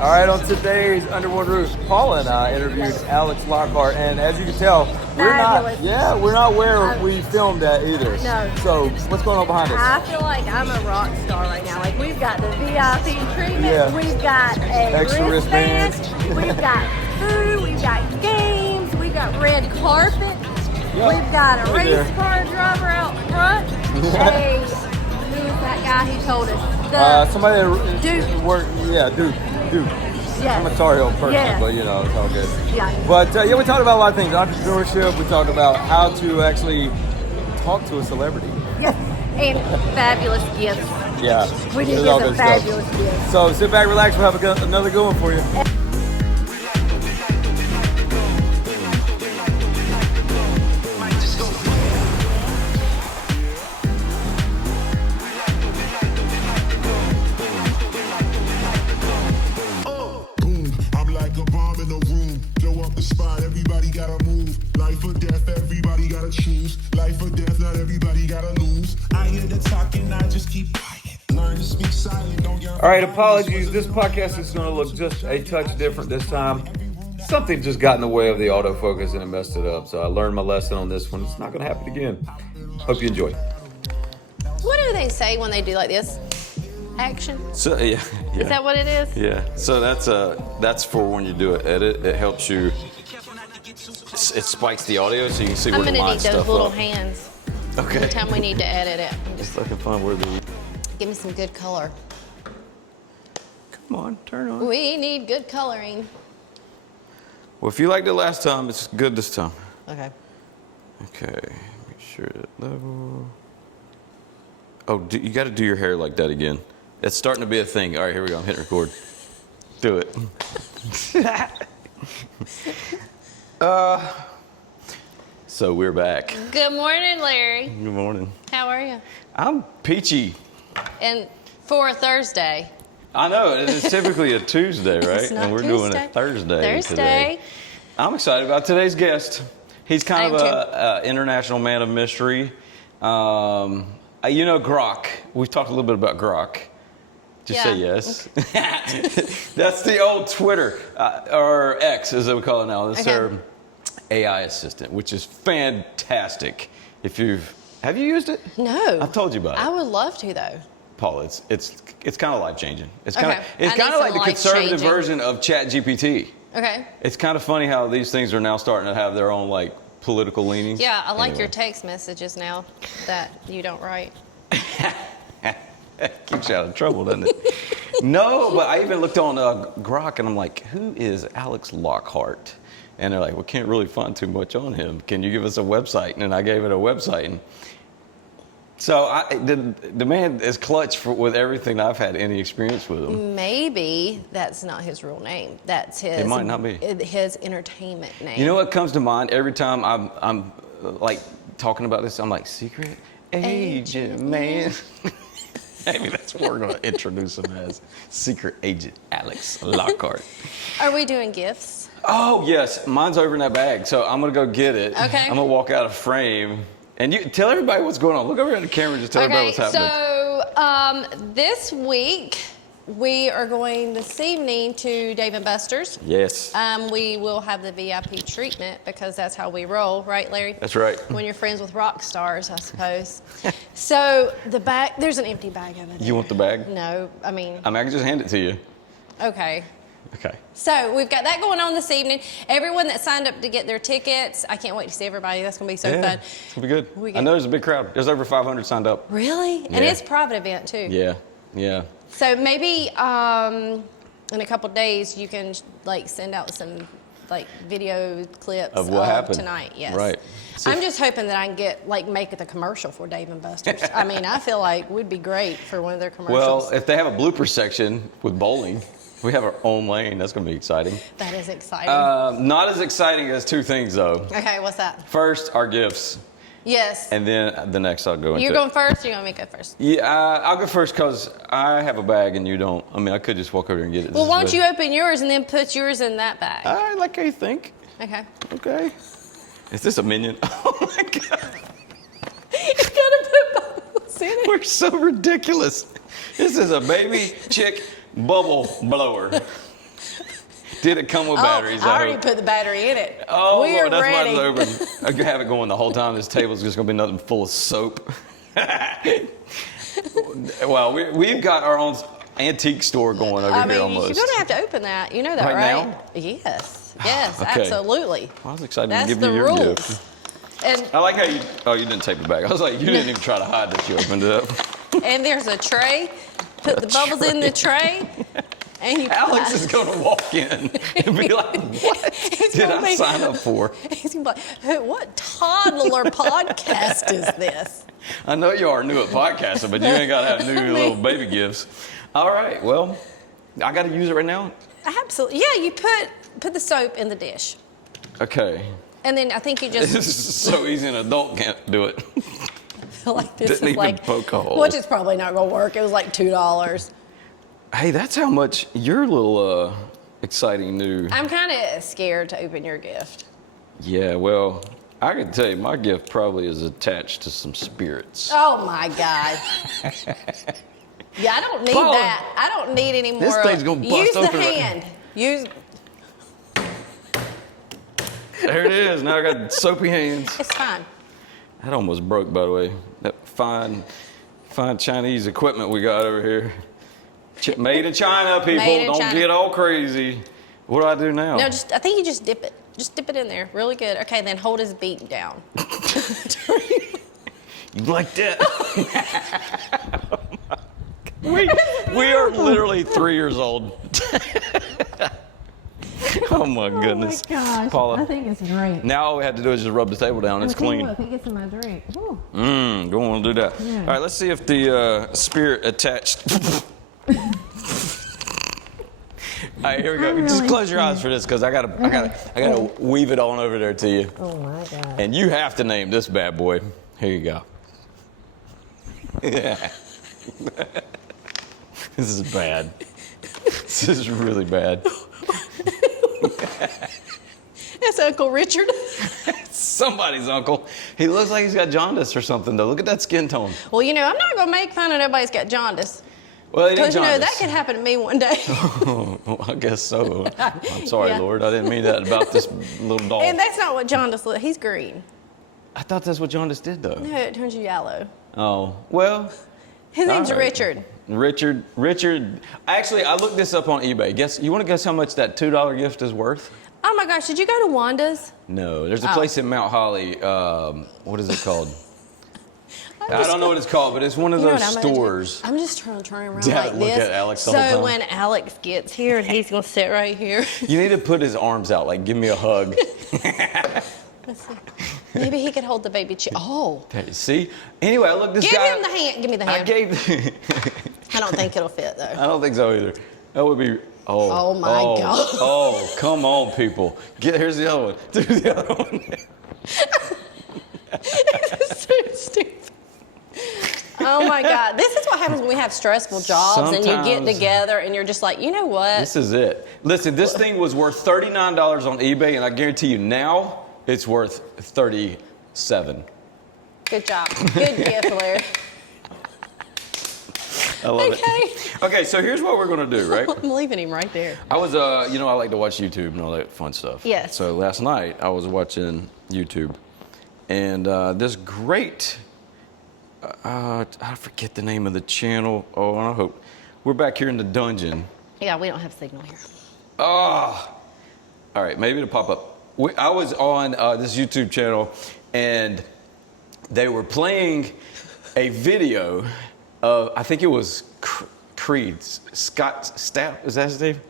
All right, on today's Under One Roof, Paula and I interviewed Alex Lockhart, and as you can tell, we're not where we filmed at either. No. So what's going on behind us? I feel like I'm a rock star right now. Like, we've got the VIP treatment, Yeah. we've got a Extra wristband, wristbands. we've got food, we've got games, we've got red carpet, we've got a race car driver out front. Hey, who was that guy who told us? Somebody that Duke. Duke. Yes. I'm a Tar Heel person, Yes. but you know, it's all good. Yeah. But we talked about a lot of things. Entrepreneurship, we talked about how to actually talk to a celebrity. Yes. And fabulous gifts. Yeah. We did It's get all some good stuff. fabulous gifts. So sit back, relax, we'll have another good one for you. Everybody gotta move. Life or death, everybody gotta choose. Life or death, not everybody gotta lose. I hear the talking, I just keep quiet. Learn to speak silent, don't get. All right, apologies. This podcast is going to look just a touch different this time. Something just got in the way of the autofocus and it messed it up. So I learned my lesson on this one. It's not going to happen again. Hope you enjoy. What do they say when they do like this? Action? So yeah. Is that what it is? Yeah. So that's for when you do an edit. It helps you. It spikes the audio so you can see where I'm to gonna line need stuff those little up. hands. Okay. Every time we need to edit it. Just looking fun where the. Give me some good color. Come on, turn on. We need good coloring. Well, if you liked it last time, it's good this time. Okay. Okay. Make sure that level. Oh, you got to do your hair like that again. It's starting to be a thing. All right, here we go. I'm hitting record. Do it. So we're back. Good morning, Larry. Good morning. How are you? I'm peachy. And for a Thursday. I know, it's typically a Tuesday, right? It's not and we're doing a Thursday today. I'm excited about today's guest. He's kind of an international man of mystery. You know Grok. We've talked a little bit about Grok. Just say yes. That's the old Twitter, or X as we call it now. It's their AI assistant, which is fantastic. Have you used it? No. I've told you about it. I would love to though. Paul, it's kind of life changing. It's kind of some like the conservative life-changing. version of ChatGPT. Okay. It's kind of funny how these things are now starting to have their own like political leanings. Yeah, I like your text messages now that you don't write. Keeps you out of trouble, doesn't it? No, but I even looked on Grok and I'm like, who is Alex Lockhart? And they're like, we can't really find too much on him. Can you give us a website? And I gave it a website. And so the man is clutch with everything I've had any experience with him. Maybe that's not his real name. That's his. It might not be. His entertainment name. You know what comes to mind every time I'm like talking about this? I'm like, secret agent man. Maybe that's what we're going to introduce him as. Secret agent Alex Lockhart. Are we doing gifts? Oh, yes. Mine's over in that bag, so I'm going to go get it. Okay. I'm going to walk out of frame. And you tell everybody what's going on. Look over at the camera and just tell everybody what's happening. So this week, we are going this evening to Dave & Buster's. Yes. We will have the VIP treatment because that's how we roll, right, Larry? That's right. When you're friends with rock stars, I suppose. So the bag, there's an empty bag over there. You want the bag? No, I mean, I can just hand it to you. okay. Okay. So we've got that going on this evening. Everyone that signed up to get their tickets, I can't wait to see everybody. That's going to be so fun. It's going to be good. I know there's a big crowd. There's over 500 signed up. Really? And it's a private event, too. Yeah. So maybe in a couple of days you can like send out some like video clips of what happened tonight. Yes. Right. So I'm just hoping that I can make it a commercial for Dave & Buster's. I mean, I feel like we'd be great for one of their commercials. Well, if they have a blooper section with bowling, we have our own lane. That's going to be exciting. That is exciting. Not as exciting as two things, though. Okay, what's that? First, our gifts. Yes. And then the next I'll go into. You're going first or you want me to go first? Yeah, I'll go first because I have a bag and you don't. I mean, I could just walk over and get it. Well, why don't you open yours and then put yours in that bag? I like how you think. Okay. Okay. Is this a minion? Oh, my God. You gotta put bubbles in it. We're so ridiculous. This is a baby chick bubble blower. Did it come with batteries? I already put the battery in it. Oh, We're Lord, that's ready. why it's open. I can have it going the whole time. This table's just going to be nothing full of soap. Well, we've got our own antique store going over here almost. You're going to have to open that. You know that, right? Now? Yes. Yes, Okay. absolutely. I was excited That's to give the you your rules. gift. And I like how you didn't tape it back. I was like, you didn't even try to hide that you opened it up. and there's a tray. Put the bubbles in the tray. And you Alex is going to walk in and be like, what did I sign up for? He's going to be like, what toddler podcast is this? I know you are new at podcasting, but you ain't got to have new little baby gifts. All right, well, I got to use it right now? Absolutely. Yeah, you put the soap in the dish. Okay. And then I think you just... This is so easy, an adult can't do it. feel like this Didn't is even like... poke a hole. Which is probably not going to work. It was like $2. Hey, that's how much your little exciting new... I'm kind of scared to open your gift. Yeah, well, I can tell you my gift probably is attached to some spirits. Oh, my God. Yeah, I don't need Paula, that. I don't need any more. this thing's gonna bust Use the open right hand. Use... There it is. Now I got soapy hands. It's fine. That almost broke, by the way. That fine Chinese equipment we got over here. Made in China, people. Made in Don't China. get all crazy. What do I do now? No, I think you just dip it. Just dip it in there. Really good. Okay, then hold his beak down. You like that? we are literally 3 years old. Oh my goodness. Oh my gosh. Paula. I think it's great. Now all we have to do is just rub the table down. It's clean. Look, it gets in my drink. Ooh. Don't want to do that. Yeah. All right, let's see if the spirit attached. All right, here we go. I'm Just really close your eyes for this, because I gotta weave it on over there to you. Oh my God. And you have to name this bad boy. Here you go. Yeah. This is bad. This is really bad. That's Uncle Richard. Somebody's uncle. He looks like he's got jaundice or something, though. Look at that skin tone. Well, you know, I'm not going to make fun of nobody's got jaundice. Well, it ain't Because, you know, jaundice. that could happen to me one day. Oh, I guess so. I'm sorry, Yeah. Lord. I didn't mean that about this little dog. And that's not what jaundice looks. He's green. I thought that's what jaundice did, though. No, it turns you yellow. Oh, well. His name's all right. Richard. Richard. Actually, I looked this up on eBay. You want to guess how much that $2 gift is worth? Oh, my gosh. Did you go to Wanda's? No. There's a Oh. place in Mount Holly. What is it called? I don't know what it's called, but it's one of You know those what I'm gonna do? stores. I'm just trying to turn around Yeah, like look this. at Alex the whole So time. when Alex gets here and he's going to sit right here. You need to put his arms out, like give me a hug. Let's see. Maybe he could hold the baby chair. Oh. See? Anyway, I looked this Give guy. him the hand. Give me the hand. I I don't think it'll fit, though. don't think so either. That would be. Oh, my God. Oh, come on, people. Here's the other one. Do the other one. So stupid. Oh my God. This is what happens when we have stressful jobs and you get Sometimes- together and you're just like, you know what? This is it. Listen, this thing was worth $39 on eBay, and I guarantee you now it's worth $37. Good job. Good gift, Larry. I love Okay. it. Okay, so here's what we're gonna do, right? I'm leaving him right there. I was, I like to watch YouTube and all that fun stuff. Yes. So last night I was watching YouTube, and this great, I forget the name of the channel. Oh, and I hope we're back here in the dungeon. Yeah, we don't have signal here. Oh, all right, maybe it'll pop up. I was on this YouTube channel, and they were playing a video of, I think it was Creed, Scott Stapp, is that his name?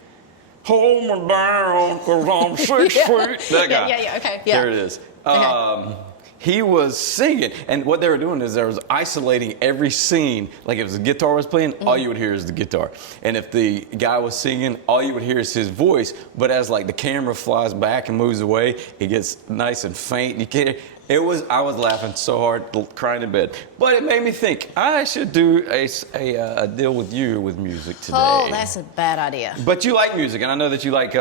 Hold me down, 'cause I'm 6 feet. That guy. Yeah, okay. Yeah. There it is. Okay. He was singing, and what they were doing is they was isolating every scene. Like if the guitar was playing, all you would hear is the guitar. And if the guy was singing, all you would hear is his voice. But as like the camera flies back and moves away, it gets nice and faint. You can't. I was laughing so hard, crying in bed. But it made me think I should do a deal with you with music today. Oh, that's a bad idea. But you like music, and I know that you like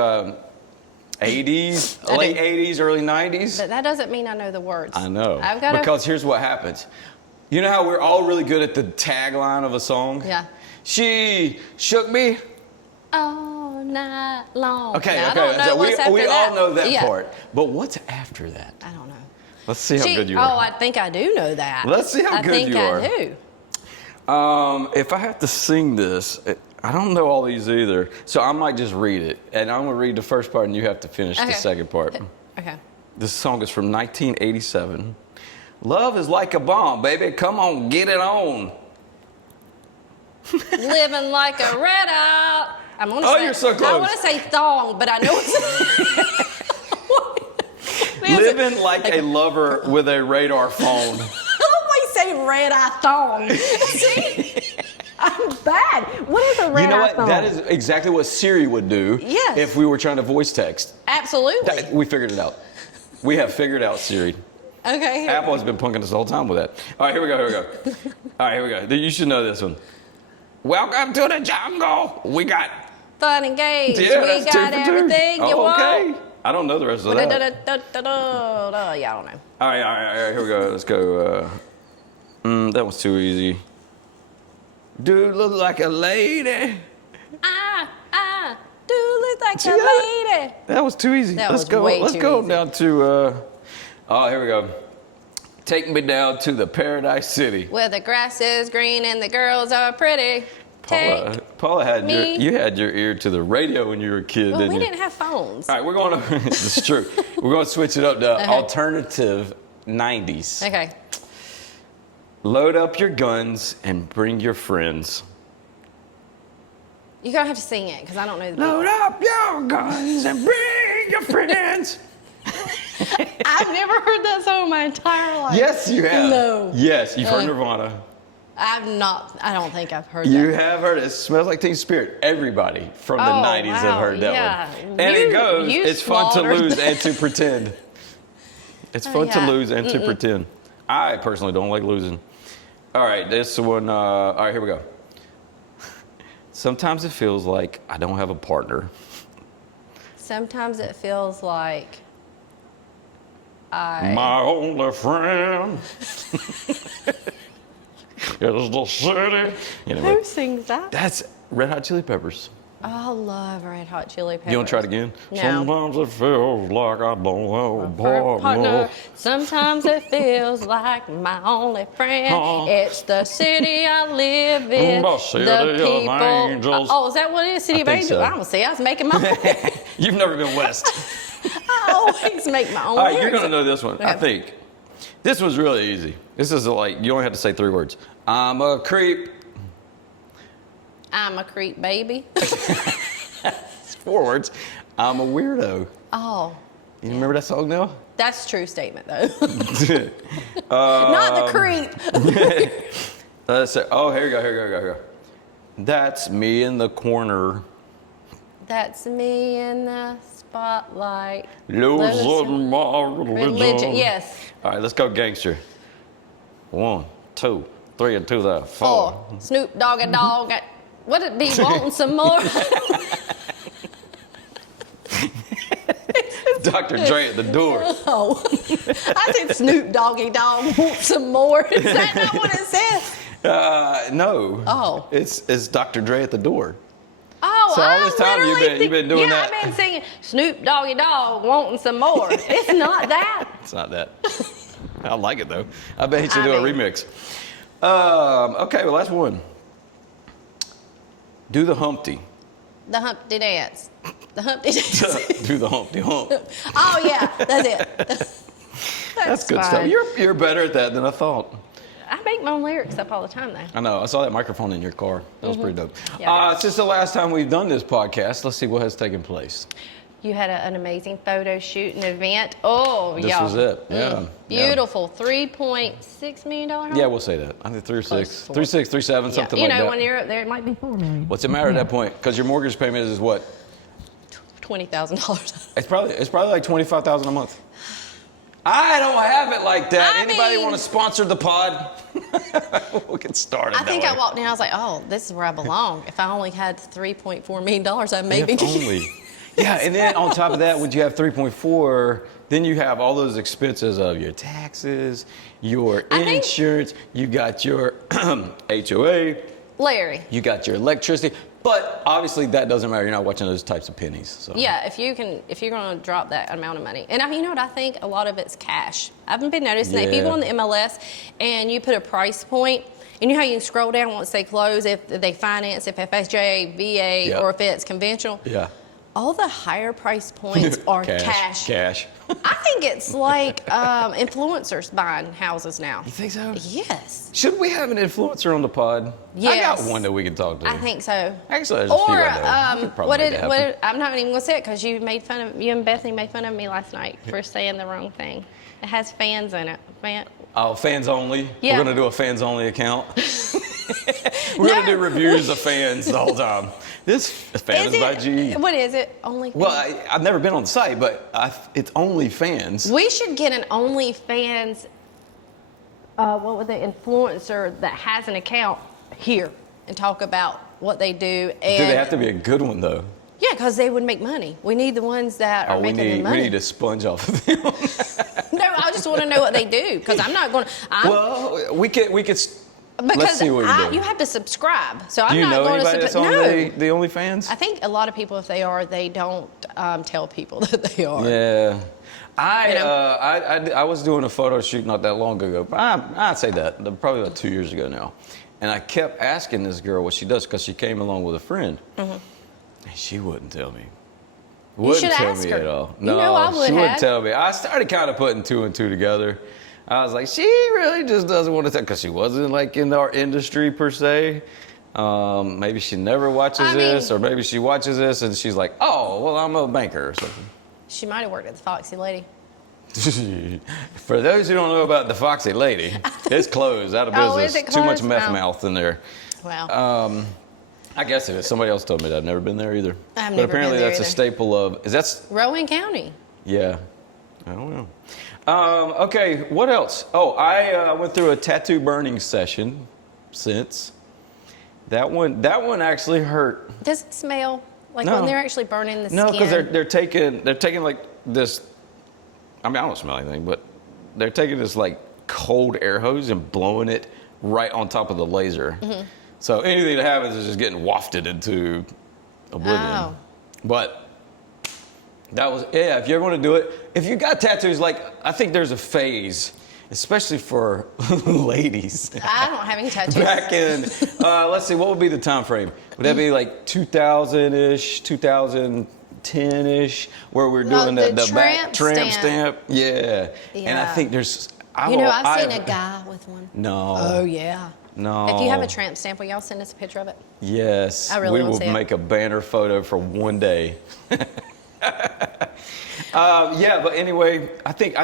80s, I late do. 80s, early 90s. But that doesn't mean I know the words. I know. I've got because here's what happens. You know how we're all really good at the tagline of a song? Yeah. She shook me. Oh, night long. Okay, now, okay. I don't know So what's after we that. all know that Yeah. part. But what's after that? I don't know. Let's see how good you are. Oh, I think I do know that. Let's see how good you are. I think I do. If I have to sing this, I don't know all these either. So I might just read it. And I'm going to read the first part and you have to finish the second part. Okay. This song is from 1987. Love is like a bomb, baby. Come on, get it on. Living like a red out. I'm gonna say, you're so close. I want to say thong, but I know it's. Living like a lover with a radar phone. I always say red eye thong. See? I'm bad. What is a red eye thong? You know what? That is exactly what Siri would do Yes. if we were trying to voice text. Absolutely. We figured it out. We have figured out Siri. Okay. Apple has been punking us the whole time with that. All right, here we go. All right, here we go. You should know this one. Welcome to the jungle. We got Fun and games. Yeah, We that's got 2 for 2. everything you want. Okay. I don't know the rest of that. Yeah, I don't know. All right, here we go. Let's go. That was too easy. Dude look like a lady. Do look like See a that? lady. That was too easy. That Let's was go. way Let's too go easy. down to. Here we go. Take me down to the Paradise City. Where the grass is green and the girls are pretty. Paula had me. you had your ear to the radio when you were a kid, Well, didn't we you? didn't have phones. All right, we're going to. This is true. We're going to switch it up to alternative 90s. Okay. Load up your guns and bring your friends. You're going to have to sing it because I don't know the Load up your guns and bring your friends. I've never heard that song in my entire life. Yes, you have. No. Yes, you've heard Nirvana. I've not. I don't think I've heard You that. have heard it. It smells like Teen Spirit. Everybody from the 90s have wow, heard that yeah. one. And it goes, you it's fun to slaughtered lose that. and to pretend. It's fun to yeah. lose and to pretend. I personally don't like losing. All right, this one. All right, here we go. Sometimes it feels like I don't have a partner. Sometimes it feels like My only friend is the city. Anyway, Who sings that? that's Red Hot Chili Peppers. I love Red Hot Chili Peppers. You want to try it again? No. Sometimes it feels like I don't have a partner. Sometimes it feels like my only friend. It's the city I live in. The city the of people. angels. Oh, is that what it is? City I of think Angels? so. I don't see. I was making my. You've never been west. I always make my own. All right, you're lyrics. going to know this one, I Okay. think. This was really easy. This is like, you only have to say 3 words. I'm a creep. I'm a creep baby. It's 4 words. I'm a weirdo. Oh, You remember that song now? that's a true statement though. Not the creep. Let's say, here we go. That's me in the corner. That's me in the spotlight. Losing my religion. Yes. All right, let's go gangster. 1, 2, 3, and 2 there. 4. Oh, Snoop Doggy Dogg. Would it be wanting some more? Dr. Dre at the door. Oh, I said Snoop Doggy Dogg want some more. Is that not what it says? No. Oh. It's Dr. Dre at the door. Oh, So all this time you've been doing that. I've been singing Snoop Doggy Dogg wanting some more. It's not that. It's not that. I like it though. I bet he should I do a mean- remix. Okay, well, last one. Do the Humpty. The Humpty Dance. The Humpty Dance. Do the Humpty Hump. Oh yeah, that's it. That's good stuff. fine. You're better at that than I thought. I make my own lyrics up all the time though. I know. I saw that microphone in your car. That was pretty dope. Yeah. Since the last time we've done this podcast, let's see what has taken place. You had an amazing photo shoot and event. Oh, This y'all. was it. Yeah. Beautiful. $3.6 million home? Yeah, we'll say that. I think 3 or 6, Close. 3 6, 3 7, Yeah. something You like know, that. when you're up there, it might be $4 million. What's it matter at that point? Because your mortgage payment is what? $20,000. It's probably like $25,000 a month. I don't have it like that. I Anybody mean- want to sponsor the pod? We'll get started. I think that I way. walked in, I was like, oh, this is where I belong. If I only had $3.4 million, I maybe If only. Yeah, and then on top of that, when you have 3.4, then you have all those expenses of your taxes, your I think- insurance, you got your HOA, Larry. you got your electricity. But obviously that doesn't matter. You're not watching those types of pennies. So. Yeah, if you're going to drop that amount of money. And you know what, I think a lot of it's cash. I've been noticing that if you go on the MLS and you put a price point, and you know how you can scroll down once they close, if they finance, if FHA, VA, or if it's conventional? Yeah. All the higher price points are cash. Cash. I think it's like influencers buying houses now. You think so? Yes. Should we have an influencer on the pod? Yes. I got one that we can talk to. I think so. Actually, there's a few I know. I'm not even going to say it because you and Bethany made fun of me last night for saying the wrong thing. It has fans in it. Oh, fans only? Yeah. We're going to do a fans only account? We're going to do reviews of fans the whole time. This fan is by GE. What is it? OnlyFans? Well, I've never been on the site, but it's OnlyFans. We should get an OnlyFans, what was the influencer that has an account here and talk about what they do. And do they have to be a good one, though? Yeah, because they would make money. We need the ones that are making the money. We need to sponge off of them. No, I just want to know what they do because I'm not going to. Well, we could. Because let's see what we do. You have to subscribe, so I'm do you not know going anybody to that's on the OnlyFans? I think a lot of people, if they are, they don't tell people that they are. Yeah. I was doing a photo shoot not that long ago. I'd say that probably about 2 years ago now, and I kept asking this girl what she does because she came along with a friend, and she wouldn't tell me. Wouldn't tell me at all. No, she wouldn't tell me. I started kind of putting two and two together. I was like, she really just doesn't want to tell, because she wasn't like in our industry per se. Maybe she never watches this, or maybe she watches this and she's like, oh, well, I'm a banker or something. She might have worked at the Foxy Lady. For those who don't know about the Foxy Lady, it's closed, out of business. Oh, is it closed? Too much meth mouth in there. Wow. I guess it is. Somebody else told me that. I've never been there either. I've but never apparently been there that's either. a staple of. Is that Rowan County? Yeah. I don't know. Okay, what else? Oh, I went through a tattoo burning session since. That one actually hurt. Does it smell like No. when they're actually burning the skin? No, because they're taking like this. I mean, I don't smell anything, but they're taking this like cold air hose and blowing it right on top of the laser. So anything that happens is just getting wafted into oblivion. Oh. But that was, if you ever want to do it, if you got tattoos, like, I think there's a phase, especially for ladies. I don't have any tattoos. Back in, let's see, what would be the time frame? Would that be like 2000-ish, 2010-ish, where we're doing the back tramp stamp? Yeah. And I think there's, I've seen a guy with one. No. Oh, yeah. No. If you have a tramp stamp, will y'all send us a picture of it? Yes. I really we want will to see it. make a banner photo for one day. Yeah, but anyway, I think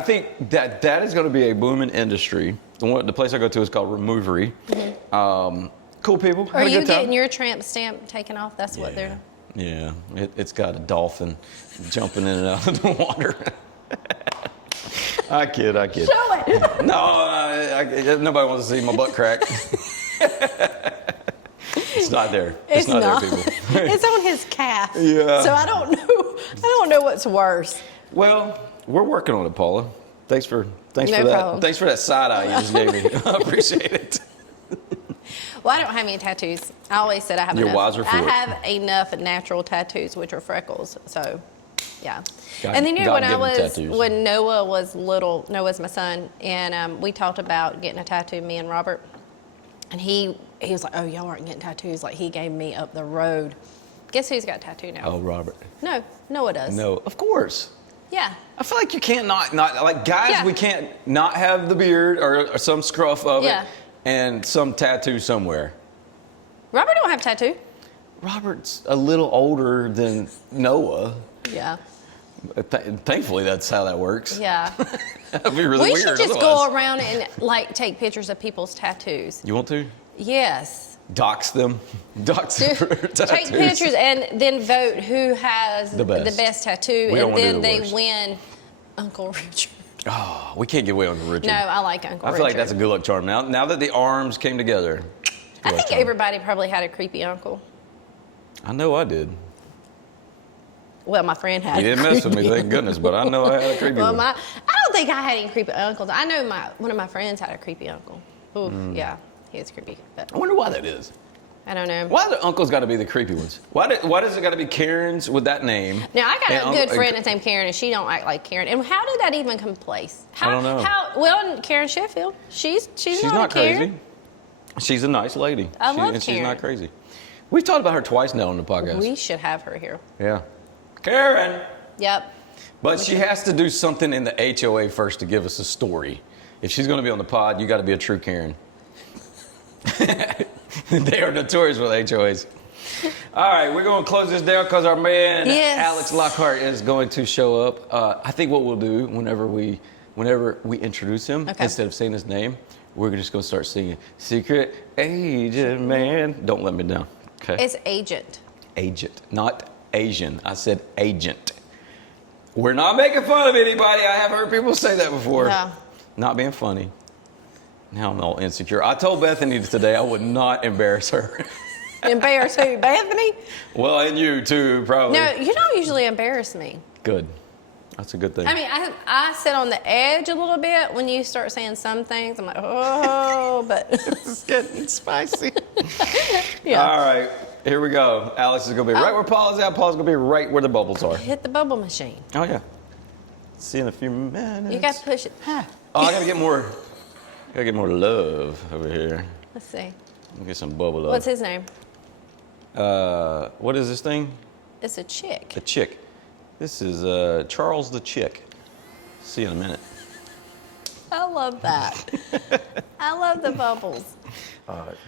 that is going to be a booming industry. The place I go to is called Removery. Cool people. Are Have a you good time. getting your tramp stamp taken off? That's what they're doing. Yeah, it's got a dolphin jumping in and out of the water. I kid. Show it. No, nobody wants to see my butt crack. It's not there. It's not not. there, people. It's on his calf. Yeah. So I don't know what's worse. Well, we're working on it, Paula. Thanks for that. problem. Thanks for that side eye you just gave me. I appreciate it. Well, I don't have any tattoos. I always said I have You're enough. wiser for I it. have enough natural tattoos, which are freckles. So, yeah. God- And then God-given tattoos. when Noah was little, Noah's my son, and we talked about getting a tattoo, me and Robert. And he was like, oh, y'all aren't getting tattoos. Like, he gave me up the road. Guess who's got a tattoo now? Oh, Robert. No, Noah does. No, of course. Yeah. I feel like you can't not like guys. Yeah. We can't not have the beard or some scruff of Yeah. it and some tattoo somewhere. Robert don't have a tattoo. Robert's a little older than Noah. Yeah. Thankfully, that's how that works. Yeah. That'd be really We weird. should just otherwise. go around and like take pictures of people's tattoos. You want to Yes. dox them? Dox them for tattoos. Take pictures and then vote who has The best. tattoo, We don't and wanna do then the they worst. win Uncle Richard. Oh, we can't get away on Richard. No, I like Uncle I Richard. feel like that's a good luck charm. Now that the arms came together. I good luck think charm. everybody probably had a creepy uncle. I know I did. Well, my friend had. You a didn't mess with me, creepy thank goodness. But I know I had a creepy Well, one. I don't think I had any creepy uncles. I know one of my friends had a creepy uncle. Ooh, yeah, he was creepy. But I wonder why that is. I don't know. Why do uncles got to be the creepy ones? Why does it got to be Karens with that name? Now, I got a good friend that's named Karen, and she don't act like Karen. And how did that even come to place? I don't know. Well, Karen Sheffield, she's not Karen. crazy. She's a nice lady. I love Karen. She's not crazy. We've talked about her twice now on the podcast. We should have her here. Yeah. Karen. Yep. But she has to do something in the HOA first to give us a story. If she's going to be on the pod, you got to be a true Karen. They are notorious with HOAs. All right, we're going to close this down because our man Alex Lockhart is going to show up. I think what we'll do whenever we introduce him, instead of saying his name, we're just going to start singing "Secret Agent Man." Don't let me down. Okay. It's agent. Agent, not Asian. I said agent. We're not making fun of anybody. I have heard people say that before. No. Not being funny. Now I'm all insecure. I told Bethany today I would not embarrass her. Embarrass who? Bethany? Well, and you too, probably. No, you don't usually embarrass me. Good. That's a good thing. I mean, I sit on the edge a little bit when you start saying some things. I'm like, oh, but It's getting spicy. yeah. All right, here we go. Alex is going to be right where Paula's at. Paula's going to be right where the bubbles are. Hit the bubble machine. Oh, yeah. See you in a few minutes. You got to push it. Oh, I got to get more. Gotta get more love over here. Let's see. Let me get some bubble love. What's his name? What is this thing? It's a chick. The Chick. This is Charles the Chick. See you in a minute. I love that. I love the bubbles.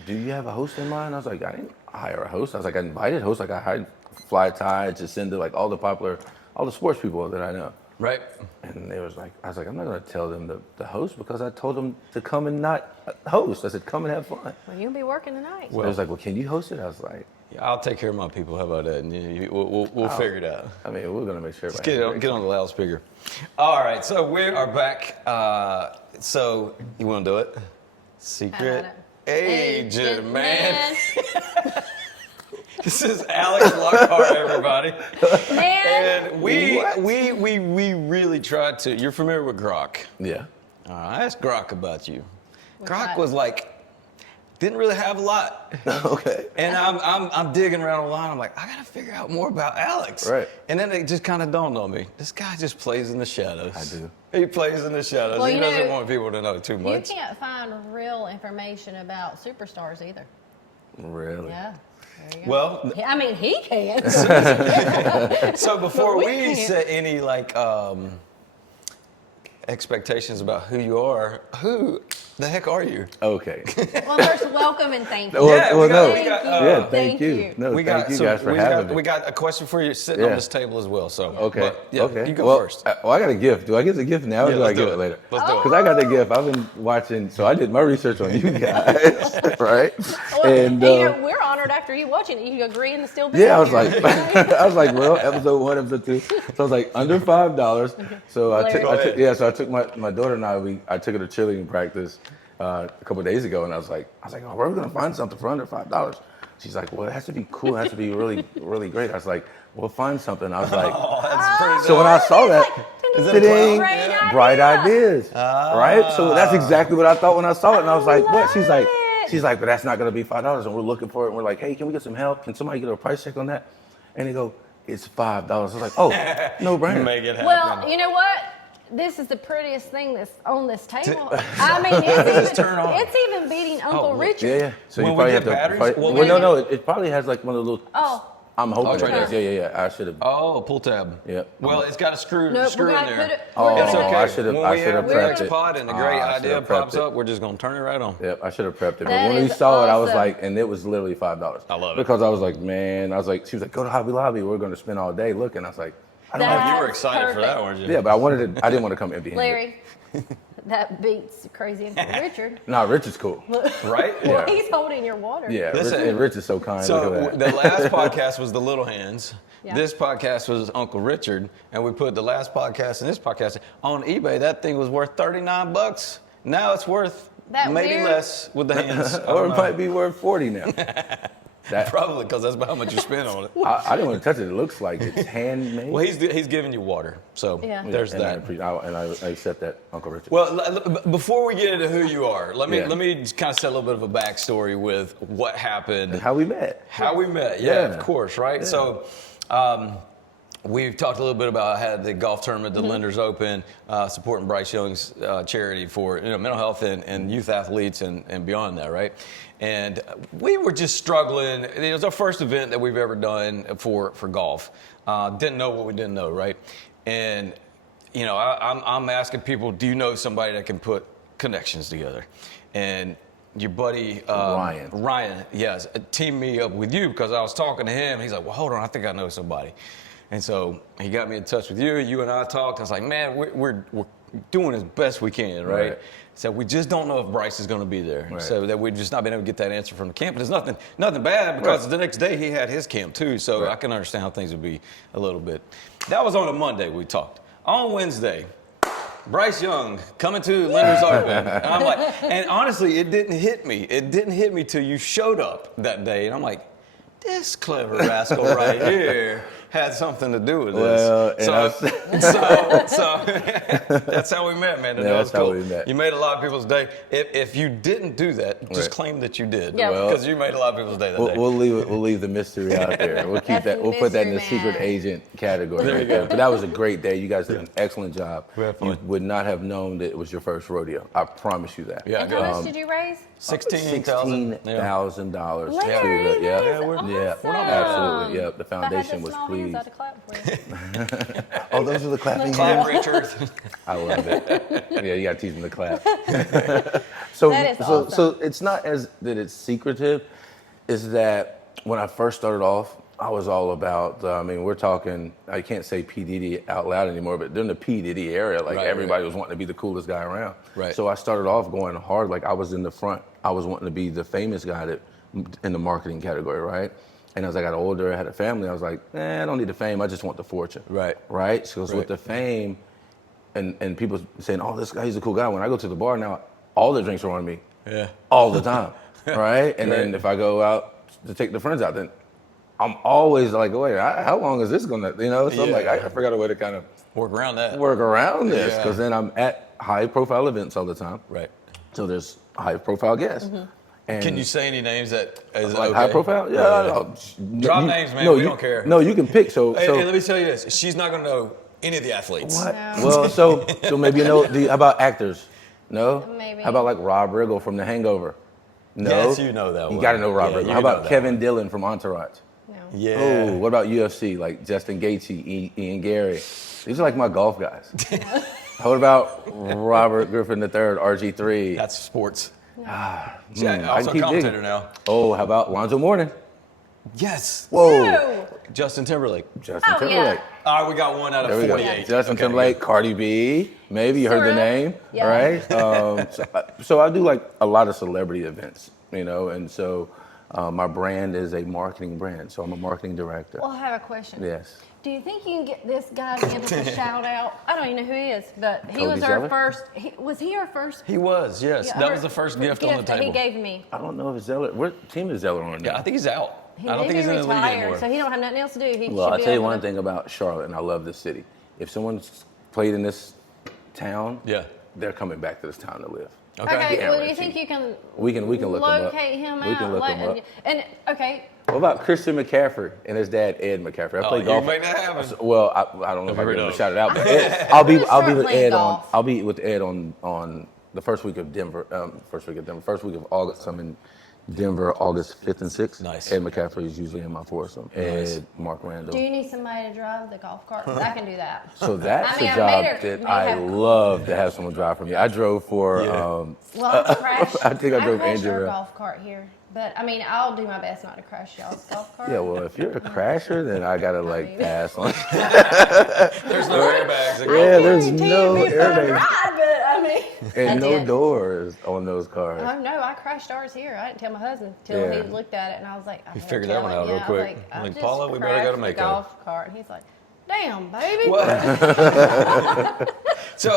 Do you have a host in mind? I was like, I didn't hire a host. I was like, I invited hosts. Like I hired Fly Tide to send to like all the sports people that I know. Right. And they was like, I was like, I'm not gonna tell them to host because I told them to come and not host. I said, come and have fun. Well, you'll be working tonight. So they was like, well, can you host it? I was like, Yeah, I'll take care of my people. How about that? And we'll figure it out. I mean, we're gonna make sure. Let's get on the loudspeaker. All right, so we are back. So you want to do it? Secret Agent Man. This is Alex Lockhart, everybody. Man. And we really tried to. You're familiar with Grok? Yeah. I asked Grok about you. Grok was like, didn't really have a lot. Okay. And I'm digging around a lot. I'm like, I gotta figure out more about Alex. Right. And then it just kind of dawned on me. This guy just plays in the shadows. I do. He plays in the shadows. Well, He you doesn't know, want people to know too You much. can't find real information about superstars either. Really? Yeah. There you go. Well, I mean, he can. so before We we can't. set any expectations about who you are, who the heck are you? Okay. Well, first, welcome and thank you. Well, no. Thank you. Yeah, thank Thank you. you. No, We thank you guys for having me. We got a question for you sitting on Yeah. this table as well. So Okay. but, yeah, okay. you go well, first. Well, I got a gift. Do I get the gift now or Yeah, do I let's get do it it. later? Let's do it. Because I got the gift. I've been watching, so I did my research on you guys, right? Well, And we're honored after you watching it. You agree and still be yeah, I here. was like, well, episode 1, episode 2. So I was like, under $5. So I took my daughter and I took her to cheerleading practice a couple of days ago, and I was like, oh, where are we gonna find something for under $5? She's like, well, it has to be cool. It has to be really, really great. I was like, we'll find something. I was like, Oh, that's pretty so when I saw that, Is it a ding, clown? Great bright idea. ideas, right? So that's exactly what I thought when I saw it, and I was like, what? She's like, but that's not gonna be $5, and we're looking for it. And we're like, hey, can we get some help? Can somebody get a price check on that? And they go, it's $5. I was like, oh, no brainer. Make it happen. Well, you know what? This is the prettiest thing that's on this table. I mean, it's even beating Uncle Richard. Yeah. So When you we probably get have to. batteries? Well, No. It probably has like one of the little. Oh. I'm hoping it's it right does. there. Yeah. I should have. Oh, pull tab. Yep. Well, it's got a screw Nope, in we're gonna there. put it. Oh, we're It's gonna- okay. I should've- When I we should've have the prepped next it. pod and the great I idea should've prepped pops it. up, we're just gonna turn it right on. Yep, I should have prepped it. But That when we is saw it, I was awesome. like, and it was literally $5. I love it. Because I was like, man, she was like, go to Hobby Lobby. We're going to spend all day looking. I was like, I don't That- know. You were excited for that, perfect. weren't you? Yeah, but I didn't want to come empty-handed. Larry, that beats crazy Uncle Richard. No, Rich is cool. Right? Yeah. Well, he's holding your water. Yeah, Listen, Rich is so kind. So Look at the that. last podcast was the Little Hands. Yeah. This podcast was Uncle Richard, and we put the last podcast and this podcast on eBay. That thing was worth $39. Now it's worth That maybe weird- less with the hands. I Or don't it know. might be worth 40 now. Probably because that's about how much you spend on it. I didn't want to touch it. It looks like it's handmade. Well, he's giving you water, so there's and that. I accept that, Uncle Richard. Well, before we get into who you are, let me kind of set a little bit of a backstory with what happened. And how we met. Of course, right? Yeah. So we've talked a little bit about how the golf tournament, the Lenders Open, supporting Bryce Young's charity for mental health and youth athletes and beyond that, right? And we were just struggling. It was our first event that we've ever done for golf. Didn't know what we didn't know, right? And I'm asking people, do you know somebody that can put connections together? And your buddy Ryan, yes, teamed me up with you because I was talking to him. He's like, well, hold on, I think I know somebody. And so he got me in touch with you. You and I talked. I was like, man, we're doing as best we can, right? So we just don't know if Bryce is going to be there. Right. So that we've just not been able to get that answer from the camp. And there's nothing bad because the next day he had his camp too. So I can understand how things would be a little bit. That was on a Monday we talked. On Wednesday, Bryce Young coming to Lenders Open. And I'm like, and honestly, it didn't hit me. It didn't hit me till you showed up that day. And I'm like, this clever rascal right here had something to do with this. So that's how we met, man. That's cool. how we met. You made a lot of people's day. If you didn't do that, just claim that you did. Because you made a lot of people's day that day. We'll leave the mystery out there. We'll keep that. We'll put that in the secret agent category. There you go. But that was a great day. You guys did an excellent job. You would not have known that it was your first rodeo. I promise you that. Yeah. And how much did you raise? $16,000. Larry, We're not absolutely. Yeah, the foundation was pleased. Oh, those are the clapping hands. Richard. I love it. Yeah, you got to teach them to clap. So it's not as that it's secretive. Is that when I first started off, I was all about. We're talking. I can't say P Diddy out loud anymore, but during the P Diddy era, everybody was wanting to be the coolest guy around. Right. So I started off going hard. Like I was in the front. I was wanting to be the famous guy in the marketing category, right? And as I got older, I had a family, I was like, I don't need the fame, I just want the fortune. Right? So with the fame, and people saying, oh, this guy, he's a cool guy. When I go to the bar now, all the drinks are on me. Yeah. All the time. Right? And then if I go out to take the friends out, then I'm always like, wait, how long is this gonna, So I'm like, I forgot a way to kind of work around this, because then I'm at high profile events all the time. Right. So there's high profile guests. Mm-hmm. And can you say any names that is like okay? High profile? Yeah. Drop names, man. We don't care. No, you can pick. So let me tell you this: she's not going to know any of the athletes. What? No. Well, so maybe how about actors? No. Maybe. How about like Rob Riggle from The Hangover? No. Yes, you know that one. You got to know Rob Riggle. How about Kevin Dillon from Entourage? No. Yeah. Oh, what about UFC? Like Justin Gaethje, Ian Gary. These are like my golf guys. What about Robert Griffin III, RG3? That's sports. Yeah, also a commentator now. Oh, how about Lonzo Mourning? Yes. Whoa. Justin Timberlake. Timberlake. Yeah. All right, we got one out of 48. Justin Timberlake, Cardi B. Maybe you heard the name, right? So I do like a lot of celebrity events, and so my brand is a marketing brand. So I'm a marketing director. Well, I have a question. Yes. Do you think you can get this guy to give us a shout out? I don't even know who he is, but he Cody was our Zeller? first. Was he our first? He was, yes. Yeah, that was the first gift on the table. That he gave me. I don't know if Zeller. What team is Zeller on now? Yeah, I think he's out. I don't think he's in the league anymore. So he don't have nothing else to do. Well, I'll tell you one thing about Charlotte, and I love this city. If someone's played in this town, they're coming back to this town to live. Okay. Well, do you think you can? We can look him up. Locate him out. We can look him up. And okay. What about Christian McCaffrey and his dad Ed McCaffrey? I play golf. You make that happen. Well, I don't know if I can shout it out, but Ed, I'll be with Ed on. I'll be with Ed on the first week of Denver. First week of August. I'm in Denver, August 5th and 6th. Nice. Ed McCaffrey is usually in my foursome. Nice. Ed, Mark Randall. Do you need somebody to drive the golf cart? 'Cause I can do that. So that's a job that I love to have someone drive for me. I drove for. Well, I crashed. I think I drove crashed Andrew. our golf cart here. But, I'll do my best not to crash y'all's golf cart. Yeah, well, if you're a crasher, then I got to, pass on. There's no airbags. Yeah, there's no airbags. Right, but, and no doors on those cars. Oh, no, I crashed ours here. I didn't tell my husband until he looked at it, and I was like, He figured that one out real quick. Like, Paula, we better go to Mako. Golf cart. And he's like, damn, baby. So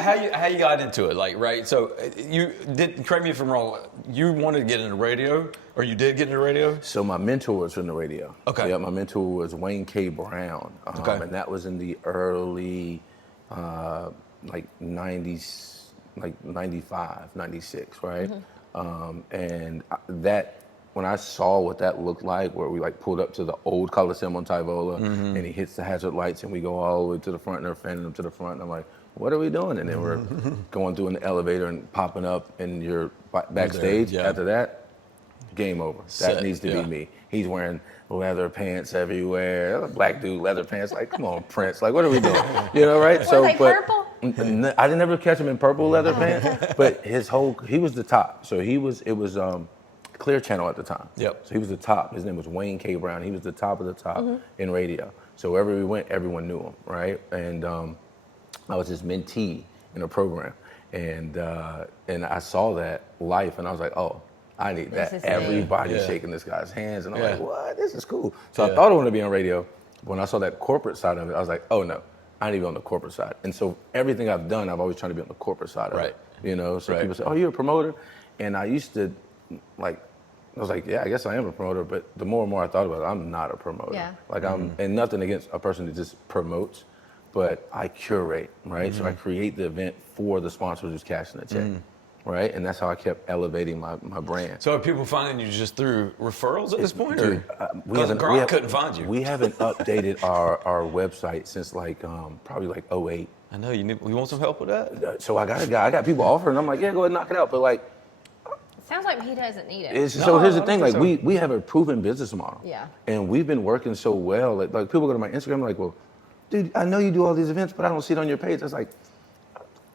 how you got into it? Like, right? So you did. Correct me if I'm wrong. You wanted to get into radio, or you did get into radio? So my mentor was in the radio. Okay. Yeah, my mentor was Wayne K. Brown. Okay. And that was in the early, like 90s, like 95, 96, right? And that, when I saw what that looked like, where we like pulled up to the old Coliseum on Tyvola, and he hits the hazard lights, and we go all the way to the front, and they're fanning them to the front, and I'm like, what are we doing? And then we're going through in the elevator and popping up, and you're backstage. Yeah. After that, game over. Set, That needs to be me. He's wearing leather pants everywhere. A black dude, leather pants. Like, come on, Prince. Like, what are we doing? You know, right? Were they purple? I didn't ever catch him in purple leather pants, but he was the top. So it was Clear Channel at the time. Yep. So he was the top. His name was Wayne K. Brown. He was the top of the top in radio. So wherever we went, everyone knew him, right? And I was his mentee in a program, and I saw that life, and I was like, oh, I need that. Everybody's shaking this guy's hands, and I'm like, what? This is cool. So I thought I wanted to be on radio. When I saw that corporate side of it, I was like, oh no, I need to be on the corporate side. And so everything I've done, I've always tried to be on the corporate side of it. You know, so people say, oh, you're a promoter, and I used to I was like, yeah, I guess I am a promoter, but the more and more I thought about it, I'm not a promoter. Yeah. Like and nothing against a person that just promotes, but I curate, right? So I create the event for the sponsor who's cashing the check, right? And that's how I kept elevating my brand. So are people finding you just through referrals at this point? Dude, Because Gronk couldn't find you. We haven't updated our website since probably like 08. I know, we want some help with that? So I got people offering, I'm like, yeah, go ahead and knock it out, but like, Sounds like he doesn't need it. so here's the thing, like we have a proven business model. Yeah. And we've been working so well. Like people go to my Instagram like, well, dude, I know you do all these events, but I don't see it on your page. I was like,